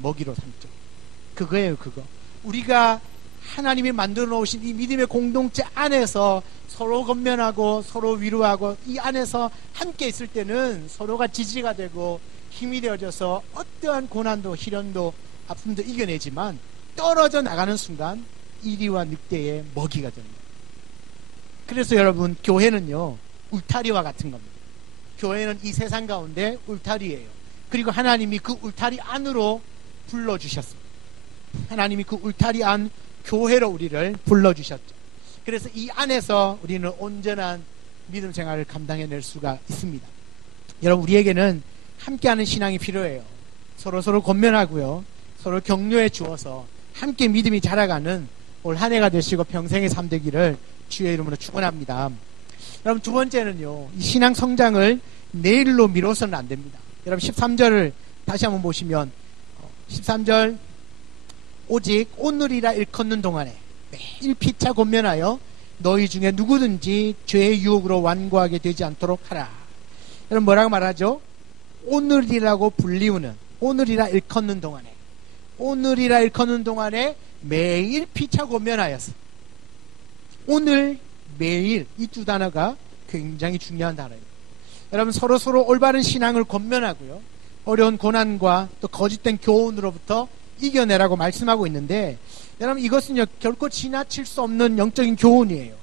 먹이로 삼죠. 그거예요, 그거. 우리가 하나님이 만들어 놓으신 이 믿음의 공동체 안에서 서로 건면하고 서로 위로하고 이 안에서 함께 있을 때는 서로가 지지가 되고 힘이 되어져서 어떠한 고난도 희련도 아픔도 이겨내지만 떨어져 나가는 순간 이리와 늑대의 먹이가 됩니다. 그래서 여러분 교회는요 울타리와 같은 겁니다. 교회는 이 세상 가운데 울타리예요. 그리고 하나님이 그 울타리 안으로 불러주셨습니다. 하나님이 그 울타리 안 교회로 우리를 불러주셨죠. 그래서 이 안에서 우리는 온전한 믿음 생활을 감당해낼 수가 있습니다. 여러분 우리에게는 함께하는 신앙이 필요해요. 서로 권면하고요. 서로 격려해 주어서 함께 믿음이 자라가는 올 한 해가 되시고 평생의 삶 되기를 주의 이름으로 축원합니다. 여러분 두 번째는요. 이 신앙 성장을 내일로 미뤄서는 안 됩니다. 여러분 13절을 다시 한번 보시면 13절 오직 오늘이라 일컫는 동안에 매일 피차 권면하여 너희 중에 누구든지 죄의 유혹으로 완고하게 되지 않도록 하라. 여러분 뭐라고 말하죠? 오늘이라고 불리우는 오늘이라 일컫는 동안에 오늘이라 일컫는 동안에 매일 피차 권면하였어. 오늘 매일 이 두 단어가 굉장히 중요한 단어입니다. 여러분 서로 올바른 신앙을 권면하고요. 어려운 고난과 또 거짓된 교훈으로부터 이겨내라고 말씀하고 있는데 여러분 이것은요 결코 지나칠 수 없는 영적인 교훈이에요.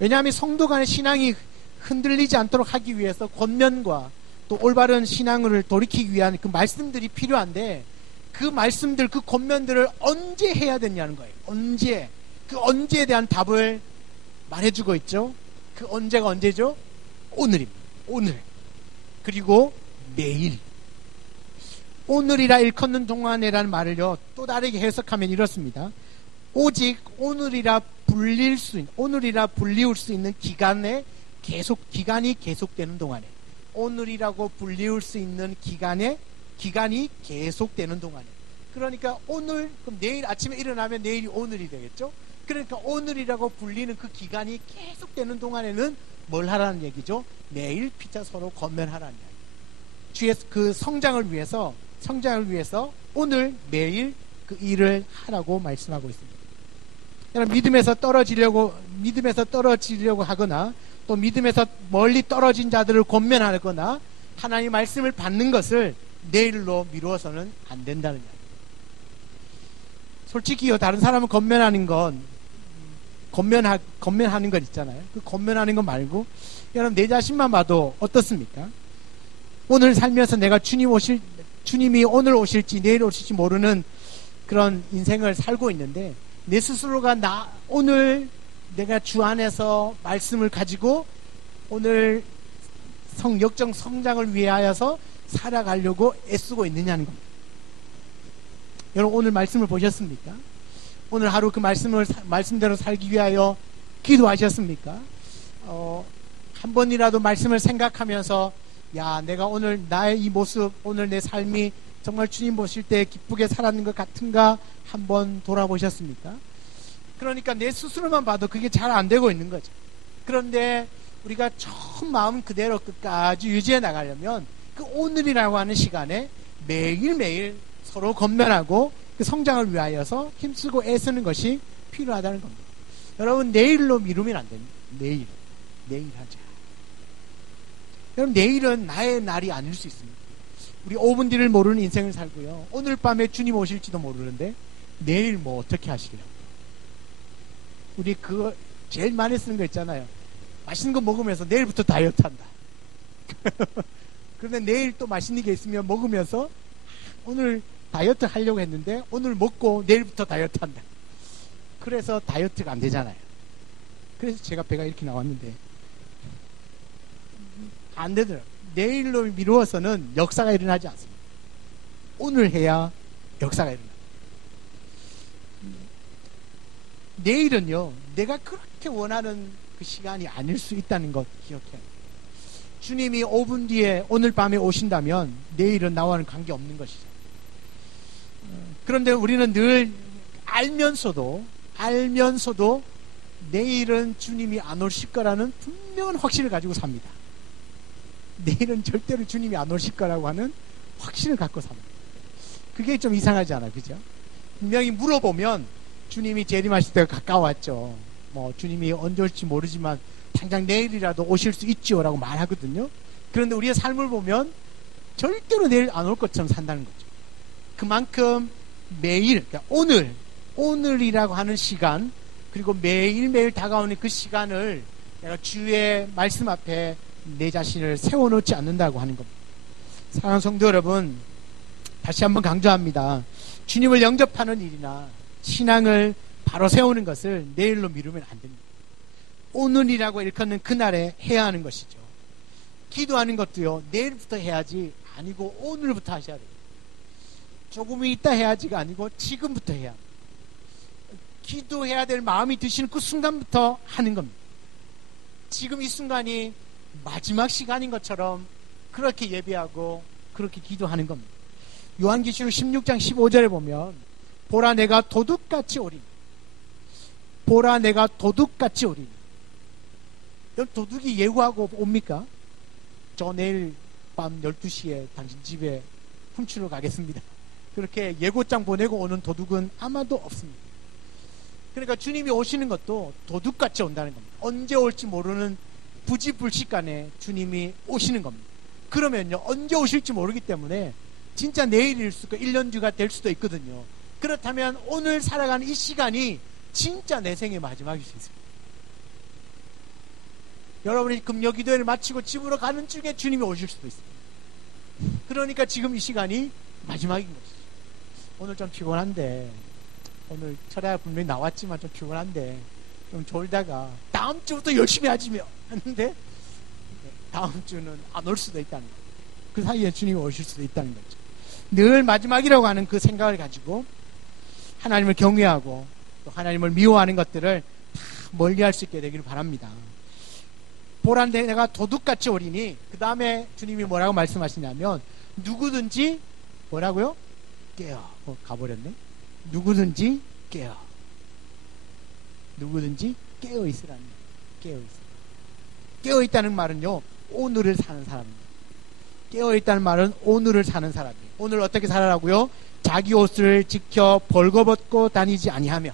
왜냐하면 성도 간의 신앙이 흔들리지 않도록 하기 위해서 권면과 또 올바른 신앙을 돌이키기 위한 그 말씀들이 필요한데 그 말씀들 그 권면들을 언제 해야 되냐는 거예요. 언제 그 언제에 대한 답을 말해주고 있죠. 그 언제가 언제죠? 오늘입니다. 오늘 그리고 매일. 오늘이라 일컫는 동안에라는 말을요 또 다르게 해석하면 이렇습니다. 오직 오늘이라 불리울 수 있는 기간이 계속되는 동안에 오늘이라고 불리울 수 있는 기간이 계속되는 동안에 그러니까 오늘 그럼 내일 아침에 일어나면 내일이 오늘이 되겠죠. 그러니까 오늘이라고 불리는 그 기간이 계속되는 동안에는 뭘 하라는 얘기죠? 매일 피차 서로 권면하라는 얘기. 주의 그 성장을 위해서 오늘 매일 그 일을 하라고 말씀하고 있습니다. 여러분 믿음에서 떨어지려고 하거나 또 믿음에서 멀리 떨어진 자들을 권면하거나 하나님의 말씀을 받는 것을 내일로 미루어서는 안 된다는 이야기입니다. 솔직히요 다른 사람을 권면하는 건 권면하는 것 있잖아요. 그 권면하는 거 말고 여러분 내 자신만 봐도 어떻습니까? 오늘 살면서 내가 주님이 오늘 오실지 내일 오실지 모르는 그런 인생을 살고 있는데 내 스스로가 오늘 내가 주 안에서 말씀을 가지고 오늘 역정 성장을 위하여서 살아가려고 애쓰고 있느냐는 겁니다. 여러분 오늘 말씀을 보셨습니까? 오늘 하루 그 말씀대로 살기 위하여 기도하셨습니까? 한 번이라도 말씀을 생각하면서 야 내가 오늘 나의 이 모습 오늘 내 삶이 정말 주님 보실 때 기쁘게 살았는 것 같은가 한번 돌아보셨습니까? 그러니까 내 스스로만 봐도 그게 잘 안 되고 있는 거죠. 그런데 우리가 처음 마음 그대로 끝까지 유지해 나가려면 그 오늘이라고 하는 시간에 매일매일 서로 권면하고 그 성장을 위하여서 힘쓰고 애쓰는 것이 필요하다는 겁니다. 여러분 내일로 미루면 안 됩니다. 내일 하자. 여러분 내일은 나의 날이 아닐 수 있습니다. 우리 5분 뒤를 모르는 인생을 살고요. 오늘 밤에 주님 오실지도 모르는데 내일 뭐 어떻게 하시려고. 우리 그거 제일 많이 쓰는 거 있잖아요. 맛있는 거 먹으면서 내일부터 다이어트 한다. 그런데 내일 또 맛있는 게 있으면 먹으면서 오늘 다이어트 하려고 했는데 오늘 먹고 내일부터 다이어트 한다. 그래서 다이어트가 안 되잖아요. 그래서 제가 배가 이렇게 나왔는데 안 되더라고요. 내일로 미루어서는 역사가 일어나지 않습니다. 오늘 해야 역사가 일어납니다. 내일은요, 내가 그렇게 원하는 그 시간이 아닐 수 있다는 것 기억해야 돼요. 주님이 5분 뒤에 오늘 밤에 오신다면 내일은 나와는 관계없는 것이죠. 그런데 우리는 늘 알면서도 내일은 주님이 안 오실 거라는 분명한 확신을 가지고 삽니다. 내일은 절대로 주님이 안 오실 거라고 하는 확신을 갖고 삽니다. 그게 좀 이상하지 않아요? 그죠? 분명히 물어보면 주님이 재림하실 때가 가까웠죠. 뭐 주님이 언제 올지 모르지만 당장 내일이라도 오실 수 있지요 라고 말하거든요. 그런데 우리의 삶을 보면 절대로 내일 안 올 것처럼 산다는 거죠. 그만큼 매일, 그러니까 오늘이라고 하는 시간, 그리고 매일매일 다가오는 그 시간을 내가 주의 말씀 앞에 내 자신을 세워놓지 않는다고 하는 겁니다. 사랑하는 성도 여러분, 다시 한번 강조합니다. 주님을 영접하는 일이나 신앙을 바로 세우는 것을 내일로 미루면 안 됩니다. 오늘이라고 일컫는 그날에 해야 하는 것이죠. 기도하는 것도요, 내일부터 해야지 아니고 오늘부터 하셔야 돼요. 조금 있다 해야지가 아니고 지금부터 해야 합니다. 기도해야 될 마음이 드시는 그 순간부터 하는 겁니다. 지금 이 순간이 마지막 시간인 것처럼 그렇게 예배하고 그렇게 기도하는 겁니다. 요한계시록 16장 15절에 보면 보라 내가 도둑같이 오리니, 보라 내가 도둑같이 오리니. 도둑이 예고하고 옵니까? 저 내일 밤 12시에 당신 집에 훔치러 가겠습니다. 그렇게 예고장 보내고 오는 도둑은 아마도 없습니다. 그러니까 주님이 오시는 것도 도둑같이 온다는 겁니다. 언제 올지 모르는 부지불식간에 주님이 오시는 겁니다. 그러면요, 언제 오실지 모르기 때문에 진짜 내일일 수도 있고 1년 뒤가 될 수도 있거든요. 그렇다면 오늘 살아가는 이 시간이 진짜 내 생의 마지막일 수 있습니다. 여러분이 금요기도회를 마치고 집으로 가는 중에 주님이 오실 수도 있습니다. 그러니까 지금 이 시간이 마지막인 것이죠. 오늘 좀 피곤한데, 오늘 철야 분명히 나왔지만 좀 피곤한데 좀 졸다가 다음 주부터 열심히 하지며 하는데 다음 주는 안 올 수도 있다는 거죠. 그 사이에 주님이 오실 수도 있다는 거죠. 늘 마지막이라고 하는 그 생각을 가지고 하나님을 경외하고 또 하나님을 미워하는 것들을 다 멀리할 수 있게 되기를 바랍니다. 보라 내가 도둑같이 오리니, 그 다음에 주님이 뭐라고 말씀하시냐면 누구든지 뭐라고요? 깨어. 가버렸네. 누구든지 깨어. 누구든지 깨어 있으라는 거예요. 깨어 있어. 깨어 있다는 말은요, 오늘을 사는 사람입니다. 깨어 있다는 말은 오늘을 사는 사람이에요. 오늘 어떻게 살아라고요? 자기 옷을 지켜 벌거벗고 다니지 아니하며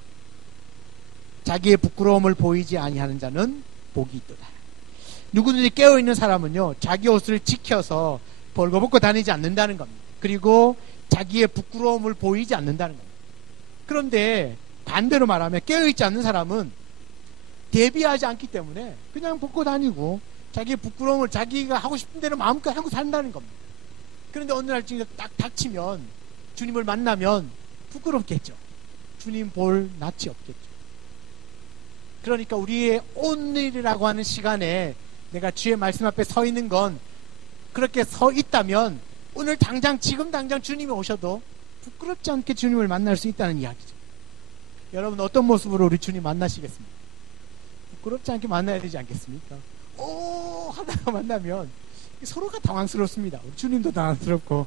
자기의 부끄러움을 보이지 아니하는 자는 복이 있도다. 누구든지 깨어 있는 사람은요, 자기 옷을 지켜서 벌거벗고 다니지 않는다는 겁니다. 그리고 자기의 부끄러움을 보이지 않는다는 겁니다. 그런데 반대로 말하면 깨어있지 않는 사람은 대비하지 않기 때문에 그냥 벗고 다니고 자기의 부끄러움을 자기가 하고 싶은 대로 마음껏 하고 산다는 겁니다. 그런데 어느 날 딱 닥치면 주님을 만나면 부끄럽겠죠. 주님 볼 낯이 없겠죠. 그러니까 우리의 오늘이라고 하는 시간에 내가 주의 말씀 앞에 서 있는 건, 그렇게 서 있다면 오늘 당장 지금 당장 주님이 오셔도 부끄럽지 않게 주님을 만날 수 있다는 이야기죠. 여러분 어떤 모습으로 우리 주님 만나시겠습니까? 부끄럽지 않게 만나야 되지 않겠습니까? 오 하다가 만나면 서로가 당황스럽습니다. 우리 주님도 당황스럽고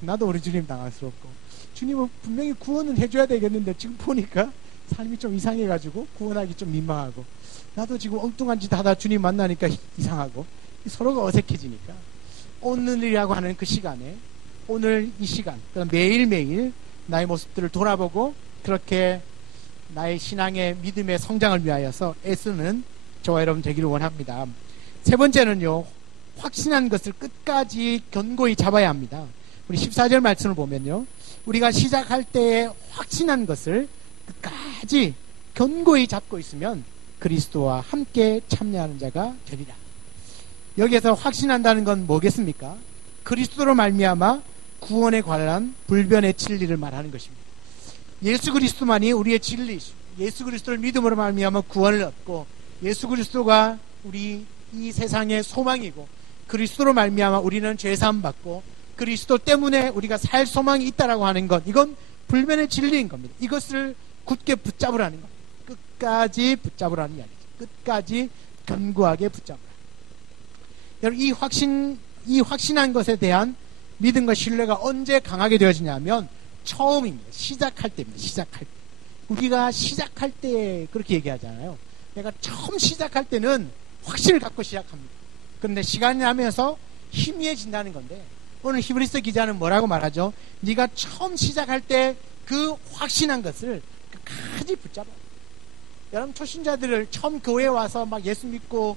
나도 우리 주님 당황스럽고, 주님은 분명히 구원은 해줘야 되겠는데 지금 보니까 삶이 좀 이상해가지고 구원하기 좀 민망하고, 나도 지금 엉뚱한 짓 하다 주님 만나니까 이상하고, 서로가 어색해지니까 오늘이라고 하는 그 시간에, 오늘 이 시간, 매일매일 나의 모습들을 돌아보고 그렇게 나의 신앙의 믿음의 성장을 위하여서 애쓰는 저와 여러분 되기를 원합니다. 세 번째는요, 확신한 것을 끝까지 견고히 잡아야 합니다. 우리 14절 말씀을 보면요, 우리가 시작할 때에 확신한 것을 끝까지 견고히 잡고 있으면 그리스도와 함께 참여하는 자가 되리라. 여기에서 확신한다는 건 뭐겠습니까? 그리스도로 말미암아 구원에 관한 불변의 진리를 말하는 것입니다. 예수 그리스도만이 우리의 진리이시고 예수 그리스도를 믿음으로 말미암아 구원을 얻고 예수 그리스도가 우리 이 세상의 소망이고 그리스도로 말미암아 우리는 죄사함 받고 그리스도 때문에 우리가 살 소망이 있다라고 하는 것, 이건 불변의 진리인 겁니다. 이것을 굳게 붙잡으라는 겁니다. 끝까지 붙잡으라는 이야기죠. 끝까지 견고하게 붙잡으라. 여러분, 이 확신한 것에 대한 믿음과 신뢰가 언제 강하게 되어지냐면 처음입니다. 시작할 때입니다. 시작할 때. 우리가 시작할 때 그렇게 얘기하잖아요. 내가 처음 시작할 때는 확신을 갖고 시작합니다. 그런데 시간이 나면서 희미해진다는 건데, 오늘 히브리서 기자는 뭐라고 말하죠? 네가 처음 시작할 때 그 확신한 것을 끝까지 붙잡아. 여러분, 초신자들을 처음 교회에 와서 막 예수 믿고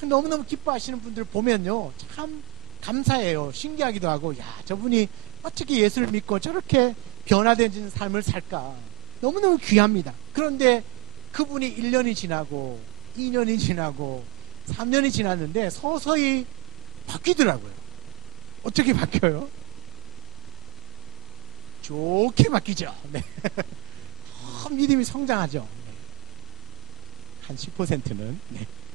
막 너무너무 기뻐하시는 분들 보면요, 참 감사해요. 신기하기도 하고, 야, 저분이 어떻게 예수를 믿고 저렇게 변화된 삶을 살까. 너무너무 귀합니다. 그런데 그분이 1년이 지나고 2년이 지나고 3년이 지났는데 서서히 바뀌더라고요. 어떻게 바뀌어요? 좋게 바뀌죠. 네. 믿음이 성장하죠. 네. 한 10%는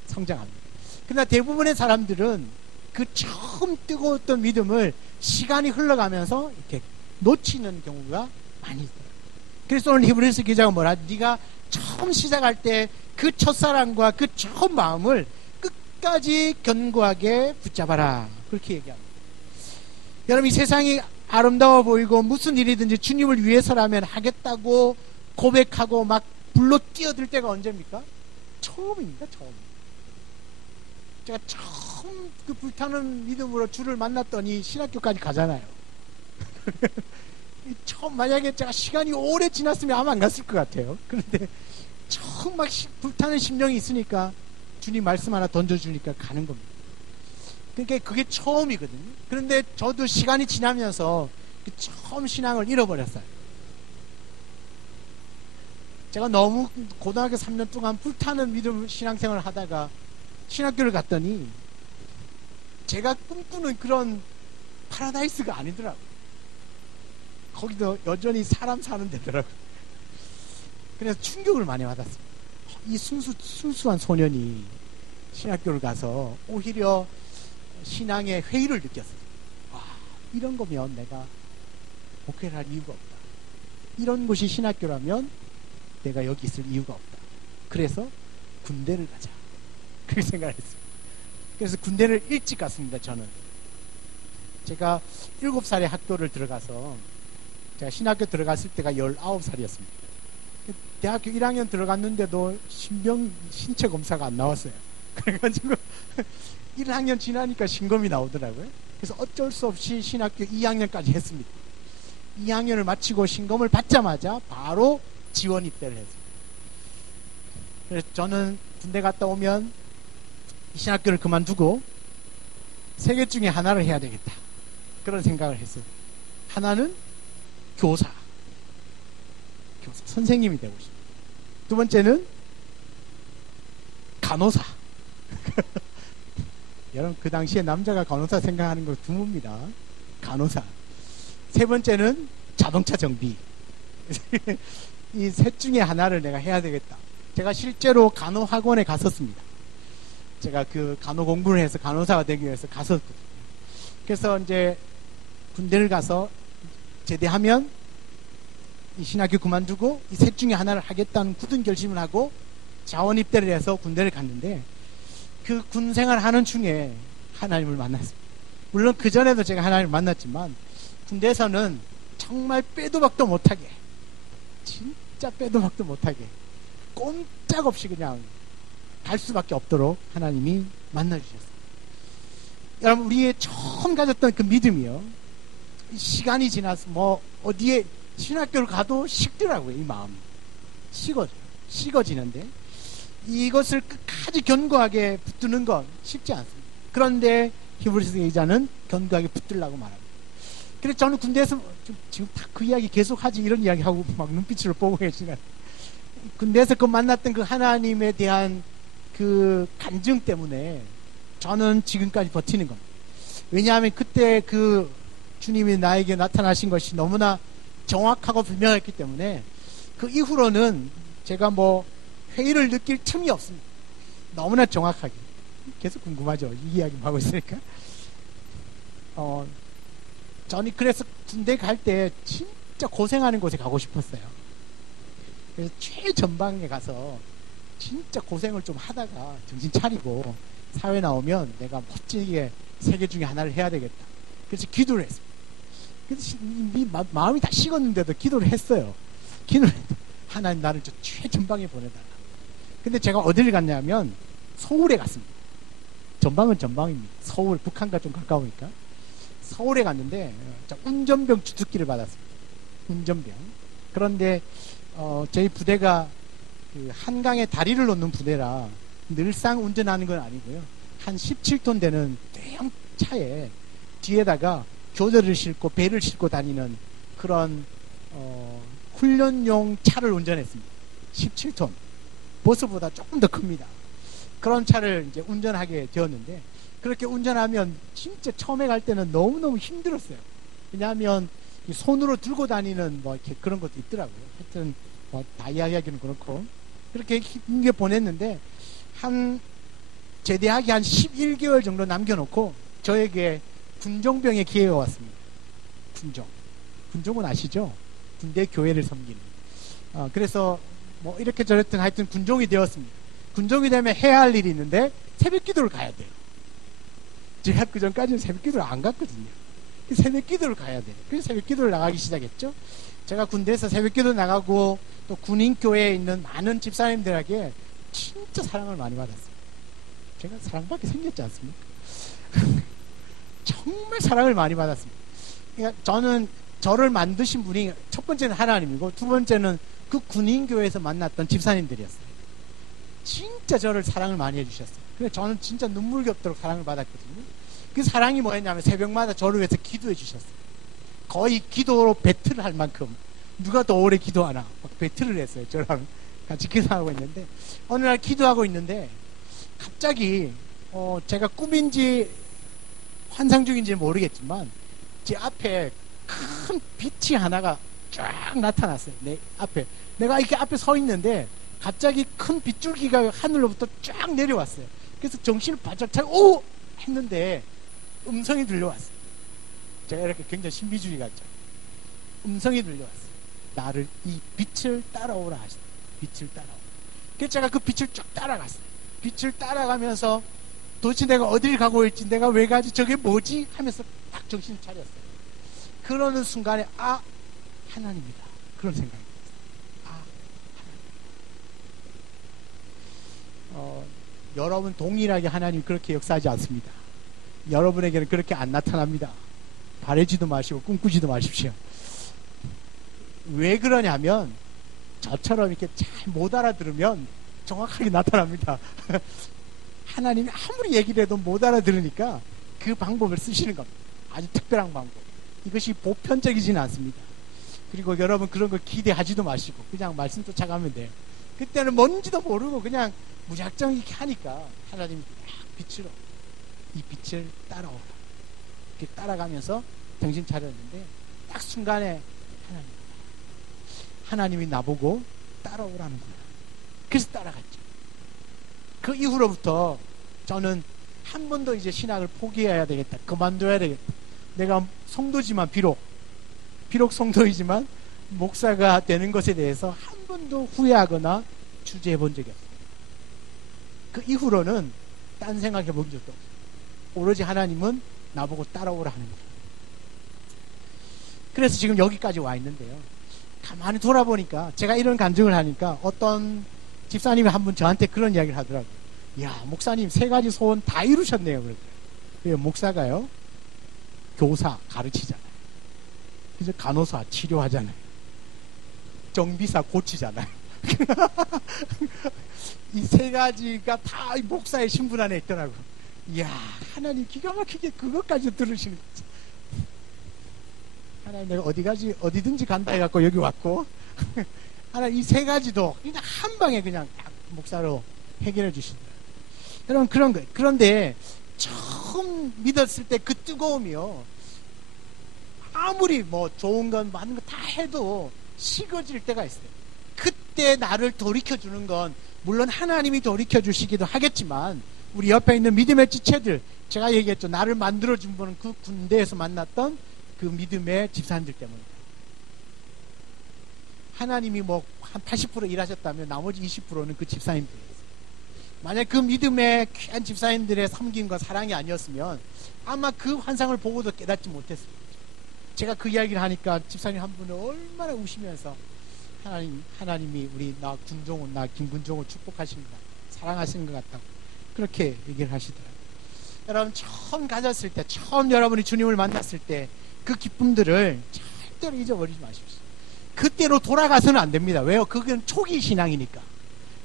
성장합니다. 그러나 대부분의 사람들은 그 처음 뜨거웠던 믿음을 시간이 흘러가면서 이렇게 놓치는 경우가 많이 있어요. 그래서 오늘 히브리서 기자가 뭐라, 네가 처음 시작할 때 그 첫사랑과 그 처음 마음을 끝까지 견고하게 붙잡아라. 그렇게 얘기합니다. 여러분, 이 세상이 아름다워 보이고 무슨 일이든지 주님을 위해서라면 하겠다고 고백하고 막 불러 뛰어들 때가 언제입니까? 처음입니다. 처음. 제가 처음 그 불타는 믿음으로 주를 만났더니 신학교까지 가잖아요. 처음, 만약에 제가 시간이 오래 지났으면 아마 안 갔을 것 같아요. 그런데 처음 막 불타는 심령이 있으니까 주님 말씀 하나 던져주니까 가는 겁니다. 그러니까 그게 처음이거든요. 그런데 저도 시간이 지나면서 그 처음 신앙을 잃어버렸어요. 제가 너무 고등학교 3년 동안 불타는 믿음 신앙생활을 하다가 신학교를 갔더니 제가 꿈꾸는 그런 파라다이스가 아니더라고요. 거기도 여전히 사람 사는 데더라고요. 그래서 충격을 많이 받았습니다. 이 순수한 소년이 신학교를 가서 오히려 신앙의 회의를 느꼈어요. 와, 이런 거면 내가 목회를 할 이유가 없다. 이런 곳이 신학교라면 내가 여기 있을 이유가 없다. 그래서 군대를 가자. 그렇게 생각을 했습니다. 그래서 군대를 일찍 갔습니다. 저는. 제가 7살에 학교를 들어가서 제가 신학교 들어갔을 때가 19살이었습니다. 대학교 1학년 들어갔는데도 신체 검사가 안 나왔어요. 그래가지고 1학년 지나니까 신검이 나오더라고요. 그래서 어쩔 수 없이 신학교 2학년까지 했습니다. 2학년을 마치고 신검을 받자마자 바로 지원 입대를 했습니다. 그래서 저는 군대 갔다 오면 이 신학교를 그만두고 세 개 중에 하나를 해야 되겠다. 그런 생각을 했어요. 하나는 교사, 선생님이 되고 싶어요. 두 번째는 간호사. 여러분, 그 당시에 남자가 간호사 생각하는 거 드뭅니다. 간호사. 세 번째는 자동차 정비. 이 셋 중에 하나를 내가 해야 되겠다. 제가 실제로 간호학원에 갔었습니다. 제가 그 간호 공부를 해서 간호사가 되기 위해서 갔었거든요. 그래서 이제 군대를 가서 제대하면 이 신학교 그만두고 이 셋 중에 하나를 하겠다는 굳은 결심을 하고 자원 입대를 해서 군대를 갔는데, 그 군 생활 하는 중에 하나님을 만났습니다. 물론 그 전에도 제가 하나님을 만났지만 군대에서는 정말 빼도 박도 못하게, 진짜 빼도 박도 못하게 꼼짝없이 그냥 갈 수밖에 없도록 하나님이 만나주셨어요. 여러분, 우리의 처음 가졌던 그 믿음이요, 시간이 지나서 뭐 어디에 신학교를 가도 식더라고요. 이 마음이 식어지는데 이것을 끝까지 견고하게 붙드는 건 쉽지 않습니다. 그런데 히브리서 기자는 견고하게 붙들라고 말합니다. 그래서 저는 군대에서 지금 다 그 이야기 계속하지 이런 이야기하고 막 눈빛으로 보고 계시나요? 군대에서 그 만났던 그 하나님에 대한 그 간증 때문에 저는 지금까지 버티는 겁니다. 왜냐하면 그때 그 주님이 나에게 나타나신 것이 너무나 정확하고 분명했기 때문에 그 이후로는 제가 뭐 회의를 느낄 틈이 없습니다. 너무나 정확하게. 계속 궁금하죠? 이 이야기 하고 있으니까. 저는 그래서 군대 갈 때 진짜 고생하는 곳에 가고 싶었어요. 그래서 최전방에 가서 진짜 고생을 좀 하다가 정신 차리고 사회 나오면 내가 멋지게 세계 중에 하나를 해야 되겠다. 그래서 기도를 했습니다. 그래서 마음이 다 식었는데도 기도를 했어요. 기도를 했는데 하나님 나를 저 최전방에 보내달라. 근데 제가 어디를 갔냐면 서울에 갔습니다. 전방은 전방입니다. 서울, 북한과 좀 가까우니까. 서울에 갔는데 운전병 주특기를 받았습니다. 운전병. 그런데 저희 부대가 그 한강에 다리를 놓는 부대라 늘상 운전하는 건 아니고요. 한 17톤 되는 대형 차에 뒤에다가 교대를 싣고 배를 싣고 다니는 그런 훈련용 차를 운전했습니다. 17톤. 버스보다 조금 더 큽니다. 그런 차를 이제 운전하게 되었는데 그렇게 운전하면 진짜 처음에 갈 때는 너무너무 힘들었어요. 왜냐하면 손으로 들고 다니는 뭐 이렇게 그런 것도 있더라고요. 하여튼 뭐 다 이야기하기는 그렇고 그렇게 힘들게 보냈는데 한 제대하기 한 11개월 정도 남겨놓고 저에게 군종병의 기회가 왔습니다. 군종은 아시죠? 군대 교회를 섬기는. 그래서 뭐 이렇게 저랬든 하여튼 군종이 되었습니다. 군종이 되면 해야 할 일이 있는데 새벽 기도를 가야 돼요. 제가 그 전까지는 새벽 기도를 안 갔거든요. 새벽 기도를 가야 돼요. 그래서 새벽 기도를 나가기 시작했죠. 제가 군대에서 새벽 기도 나가고 또 군인교회에 있는 많은 집사님들에게 진짜 사랑을 많이 받았어요. 제가 사랑받게 생겼지 않습니까? 정말 사랑을 많이 받았습니다. 그러니까 저는 저를 만드신 분이 첫 번째는 하나님이고 두 번째는 그 군인교회에서 만났던 집사님들이었어요. 진짜 저를 사랑을 많이 해주셨어요. 그래서 저는 진짜 눈물겹도록 사랑을 받았거든요. 그 사랑이 뭐였냐면 새벽마다 저를 위해서 기도해 주셨어요. 거의 기도로 배틀을 할 만큼 누가 더 오래 기도하나 막 배틀을 했어요. 저랑 같이 기도하고 있는데 어느 날 기도하고 있는데 갑자기 제가 꿈인지 환상 중인지 모르겠지만 제 앞에 큰 빛이 하나가 쫙 나타났어요. 내 앞에 내가 이렇게 앞에 서 있는데 갑자기 큰 빗줄기가 하늘로부터 쫙 내려왔어요. 그래서 정신을 바짝 차고 오! 했는데 음성이 들려왔어요. 제가 이렇게 굉장히 신비주의 같죠. 음성이 들려왔어요. 나를 이 빛을 따라오라 하시다. 빛을 따라오라. 그래서 제가 그 빛을 쭉 따라갔어요. 빛을 따라가면서 도대체 내가 어딜 가고 있지, 내가 왜 가지, 저게 뭐지 하면서 딱 정신을 차렸어요. 그러는 순간에 하나님이다. 그런 생각이 들었어요. 하나님. 여러분 동일하게 하나님 그렇게 역사하지 않습니다. 여러분에게는 그렇게 안 나타납니다. 바라지도 마시고 꿈꾸지도 마십시오. 왜 그러냐면 저처럼 이렇게 잘 못 알아들으면 정확하게 나타납니다. 하나님이 아무리 얘기를 해도 못 알아들으니까 그 방법을 쓰시는 겁니다. 아주 특별한 방법. 이것이 보편적이지는 않습니다. 그리고 여러분 그런 걸 기대하지도 마시고 그냥 말씀 쫓아가면 돼요. 그때는 뭔지도 모르고 그냥 무작정 이렇게 하니까 하나님이 빛으로 이 빛을 따라오라. 이렇게 따라가면서 정신 차렸는데 딱 순간에 하나님이 나보고 따라오라는구나. 그래서 따라갔죠. 그 이후로부터 저는 한 번도 이제 신학을 포기해야 되겠다. 그만둬야 되겠다. 내가 성도지만 비록 성도이지만 목사가 되는 것에 대해서 한 번도 후회하거나 주저해 본 적이 없어요. 그 이후로는 딴 생각해 본 적도 없어요. 오로지 하나님은 나보고 따라오라 하는 거예요. 그래서 지금 여기까지 와 있는데요. 가만히 돌아보니까 제가 이런 간증을 하니까 어떤 집사님이 한 분 저한테 그런 이야기를 하더라고요. 야, 목사님 3가지 소원 다 이루셨네요. 그래요. 목사가요, 교사 가르치잖아요. 그래서 간호사 치료하잖아요. 정비사 고치잖아요. 이 3가지가 다 목사의 신분 안에 있더라고요. 이야, 하나님 기가 막히게 그것까지 들으시는 거지. 하나님 내가 어디든지 간다 해갖고 여기 왔고 하나님 이 세 가지도 그냥 한 방에 그냥 딱 목사로 해결해 주시더라고요. 여러분 그런 거예요. 그런데 처음 믿었을 때 그 뜨거움이요. 아무리 뭐 좋은 건 많은 거 다 해도 식어질 때가 있어요. 그때 나를 돌이켜 주는 건 물론 하나님이 돌이켜 주시기도 하겠지만 우리 옆에 있는 믿음의 지체들, 제가 얘기했죠. 나를 만들어 준 분은 그 군대에서 만났던 그 믿음의 집사님들 때문입니다. 하나님이 뭐 한 80% 일하셨다면 나머지 20%는 그 집사님들이었어요. 만약 그 믿음의 귀한 집사님들의 섬김과 사랑이 아니었으면 아마 그 환상을 보고도 깨닫지 못했을 거죠. 제가 그 이야기를 하니까 집사님 한 분은 얼마나 우시면서 하나님이 우리 나 군종훈, 나 김군종을 축복하십니다. 사랑하시는 것 같다고 그렇게 얘기를 하시더라고요. 여러분 처음 가졌을 때, 처음 여러분이 주님을 만났을 때 그 기쁨들을 절대로 잊어버리지 마십시오. 그때로 돌아가서는 안 됩니다. 왜요? 그건 초기 신앙이니까.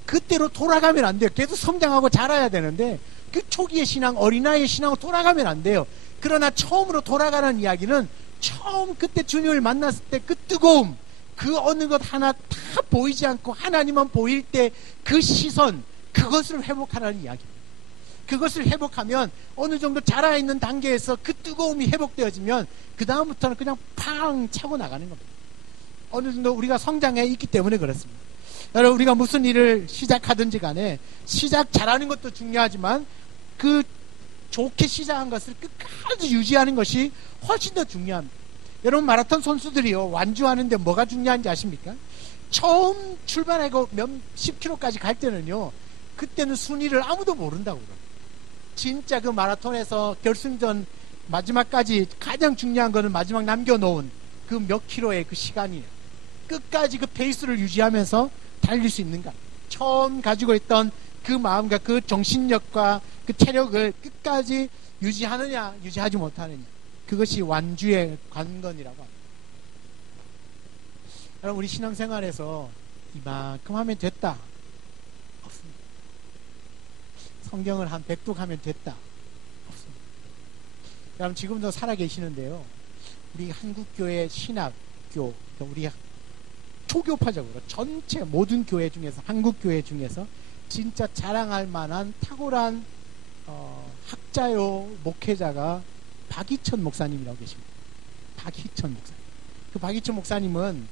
그때로 돌아가면 안 돼요. 계속 성장하고 자라야 되는데 그 초기의 신앙, 어린아이의 신앙으로 돌아가면 안 돼요. 그러나 처음으로 돌아가는 이야기는 처음 그때 주님을 만났을 때 그 뜨거움, 그 어느 것 하나 다 보이지 않고 하나님만 보일 때 그 시선, 그것을 회복하라는 이야기입니다. 그것을 회복하면 어느 정도 자라있는 단계에서 그 뜨거움이 회복되어지면 그 다음부터는 그냥 팡 차고 나가는 겁니다. 어느 정도 우리가 성장해 있기 때문에 그렇습니다. 여러분 우리가 무슨 일을 시작하든지 간에 시작 잘하는 것도 중요하지만 그 좋게 시작한 것을 끝까지 유지하는 것이 훨씬 더 중요합니다. 여러분 마라톤 선수들이요 완주하는데 뭐가 중요한지 아십니까? 처음 출발하고 몇 10km까지 갈 때는요 그때는 순위를 아무도 모른다고 그래요. 진짜 그 마라톤에서 결승전 마지막까지 가장 중요한 거는 마지막 남겨놓은 그 몇 킬로의 그 시간이에요. 끝까지 그 페이스를 유지하면서 달릴 수 있는가. 처음 가지고 있던 그 마음과 그 정신력과 그 체력을 끝까지 유지하느냐 유지하지 못하느냐, 그것이 완주의 관건이라고 합니다. 여러분 우리 신앙생활에서 이만큼 하면 됐다 없습니다. 성경을 한 100독 하면 됐다 없습니다. 여러분 지금도 살아계시는데요 우리 한국교회 신학교, 우리 초교파적으로 전체 모든 교회 중에서 한국교회 중에서 진짜 자랑할 만한 탁월한 학자요 목회자가 박희천 목사님이라고 계십니다. 박희천 목사님. 그 박희천 목사님은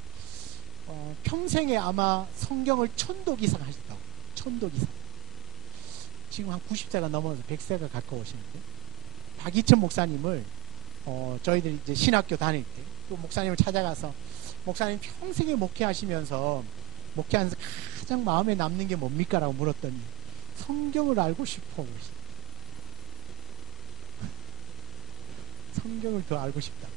평생에 아마 성경을 1000독 이상 하셨다고. 1000독 이상. 지금 한 90세가 넘어서 100세가 가까우시는데 박희천 목사님을 저희들이 이제 신학교 다닐 때 그 목사님을 찾아가서 목사님 평생에 목회하시면서 목회하면서 가장 마음에 남는 게 뭡니까? 라고 물었더니 성경을 알고 싶어. 성경을 더 알고 싶다고.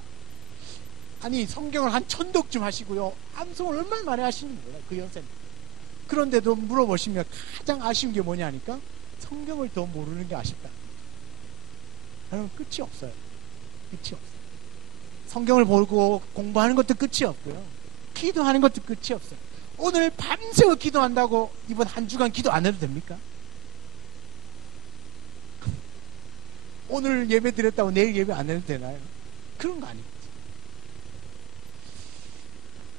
아니 성경을 한 1000독쯤 하시고요 암송을 얼마나 많이 하시는지 몰라요 그 연세는. 그런데도 물어보시면 가장 아쉬운 게 뭐냐니까 성경을 더 모르는 게 아쉽다. 여러분 끝이 없어요. 끝이 없어요. 성경을 보고 공부하는 것도 끝이 없고요 기도하는 것도 끝이 없어요. 오늘 밤새워 기도한다고 이번 한 주간 기도 안 해도 됩니까? 오늘 예배 드렸다고 내일 예배 안 해도 되나요? 그런 거 아니에요.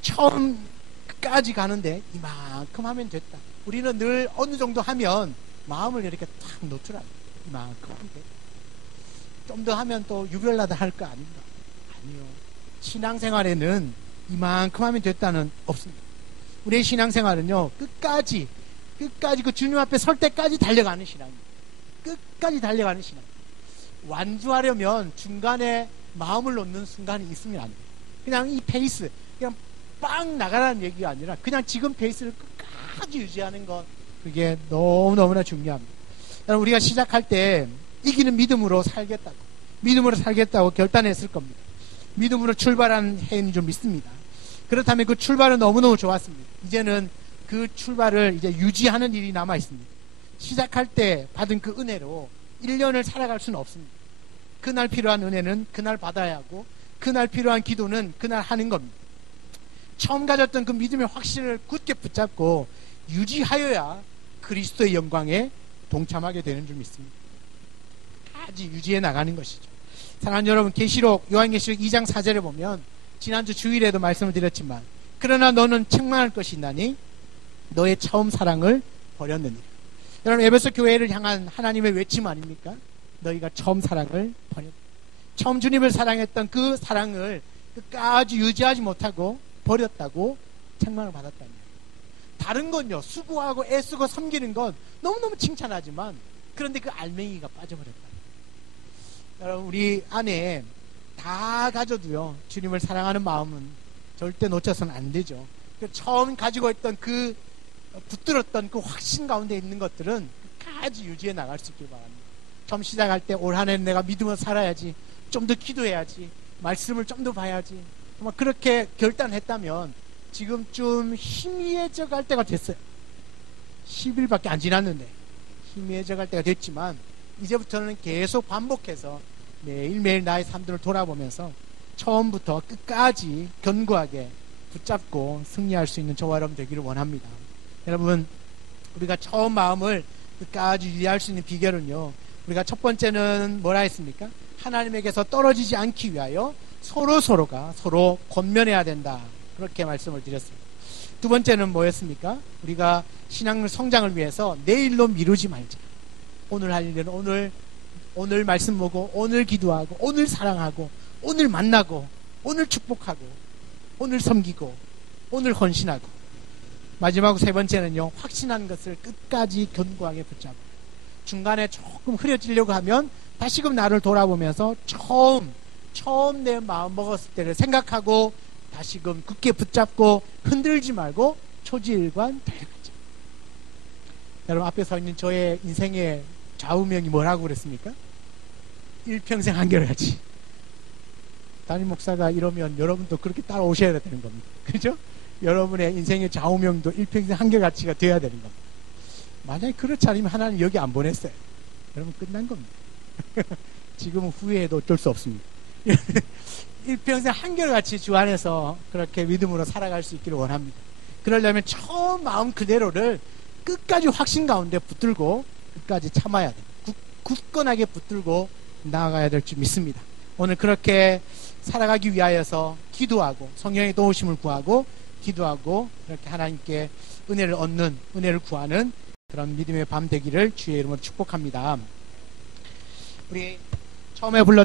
처음까지 가는데 이만큼 하면 됐다. 우리는 늘 어느 정도 하면 마음을 이렇게 탁 놓더라고요. 이만큼 하면 됐다. 좀 더 하면 또 유별나다 할 거 아닌가? 아니요. 신앙생활에는 이만큼 하면 됐다는 없습니다. 우리의 신앙생활은요 끝까지 그 주님 앞에 설 때까지 달려가는 신앙입니다. 끝까지 달려가는 신앙. 완주하려면 중간에 마음을 놓는 순간이 있으면 안 돼요. 그냥 이 페이스 그냥 빵 나가라는 얘기가 아니라 그냥 지금 페이스를 끝까지 유지하는 것, 그게 너무너무나 중요합니다. 여러분 우리가 시작할 때 이기는 믿음으로 살겠다고 결단했을 겁니다. 믿음으로 출발한 해인 줄 믿습니다. 그렇다면 그 출발은 너무너무 좋았습니다. 이제는 그 출발을 이제 유지하는 일이 남아 있습니다. 시작할 때 받은 그 은혜로 1년을 살아갈 수는 없습니다. 그날 필요한 은혜는 그날 받아야 하고 그날 필요한 기도는 그날 하는 겁니다. 처음 가졌던 그 믿음의 확신을 굳게 붙잡고 유지하여야 그리스도의 영광에 동참하게 되는 줄 믿습니다. 아주 유지해 나가는 것이죠. 사랑하는 여러분, 계시록 요한계시록 2장 4절에 보면 지난주 주일에도 말씀을 드렸지만 그러나 너는 책망할 것이 있나니 너의 처음 사랑을 버렸느니라. 여러분, 에베소 교회를 향한 하나님의 외침 아닙니까? 너희가 처음 사랑을 버렸다. 처음 주님을 사랑했던 그 사랑을 끝까지 유지하지 못하고 버렸다고 책망을 받았다니. 다른 건요, 수고하고 애쓰고 섬기는 건 너무너무 칭찬하지만, 그런데 그 알맹이가 빠져버렸다. 여러분, 우리 안에 다 가져도요, 주님을 사랑하는 마음은 절대 놓쳐서는 안 되죠. 처음 가지고 있던 그 붙들었던 그 확신 가운데 있는 것들은 끝까지 유지해 나갈 수 있길 바랍니다. 처음 시작할 때 올 한 해는 내가 믿으며 살아야지, 좀 더 기도해야지, 말씀을 좀 더 봐야지, 정말 그렇게 결단했다면 지금쯤 희미해져 갈 때가 됐어요. 10일밖에 안 지났는데 희미해져 갈 때가 됐지만, 이제부터는 계속 반복해서 매일매일 나의 삶들을 돌아보면서 처음부터 끝까지 견고하게 붙잡고 승리할 수 있는 저와 여러분 되기를 원합니다. 여러분, 우리가 처음 마음을 끝까지 유지할 수 있는 비결은요, 우리가 첫 번째는 뭐라 했습니까? 하나님에게서 떨어지지 않기 위하여 서로가 서로 권면해야 된다, 그렇게 말씀을 드렸습니다. 두 번째는 뭐였습니까? 우리가 신앙 성장을 위해서 내일로 미루지 말자. 오늘 할 일은 오늘 말씀 보고, 오늘 기도하고, 오늘 사랑하고, 오늘 만나고, 오늘 축복하고, 오늘 섬기고, 오늘 헌신하고. 마지막 세 번째는요, 확신한 것을 끝까지 견고하게 붙잡아. 중간에 조금 흐려지려고 하면 다시금 나를 돌아보면서 처음 내 마음 먹었을 때를 생각하고 다시금 굳게 붙잡고 흔들지 말고 초지일관 달려가자. 여러분, 앞에 서 있는 저의 인생의 좌우명이 뭐라고 그랬습니까? 일평생 한결같이. 담임 목사가 이러면 여러분도 그렇게 따라오셔야 되는 겁니다. 그죠? 여러분의 인생의 좌우명도 일평생 한결같이가 되어야 되는 겁니다. 만약에 그렇지 않으면 하나님 여기 안 보냈어요. 여러분, 끝난 겁니다. 지금은 후회해도 어쩔 수 없습니다. 일평생 한결같이 주 안에서 그렇게 믿음으로 살아갈 수 있기를 원합니다. 그러려면 처음 마음 그대로를 끝까지 확신 가운데 붙들고 끝까지 참아야 돼요. 굳건하게 붙들고 나아가야 될 줄 믿습니다. 오늘 그렇게 살아가기 위하여서 기도하고 성령의 도우심을 구하고 기도하고 이렇게 하나님께 은혜를 얻는, 은혜를 구하는 그런 믿음의 밤 되기를 주의 이름으로 축복합니다. 우리 처음에 불렀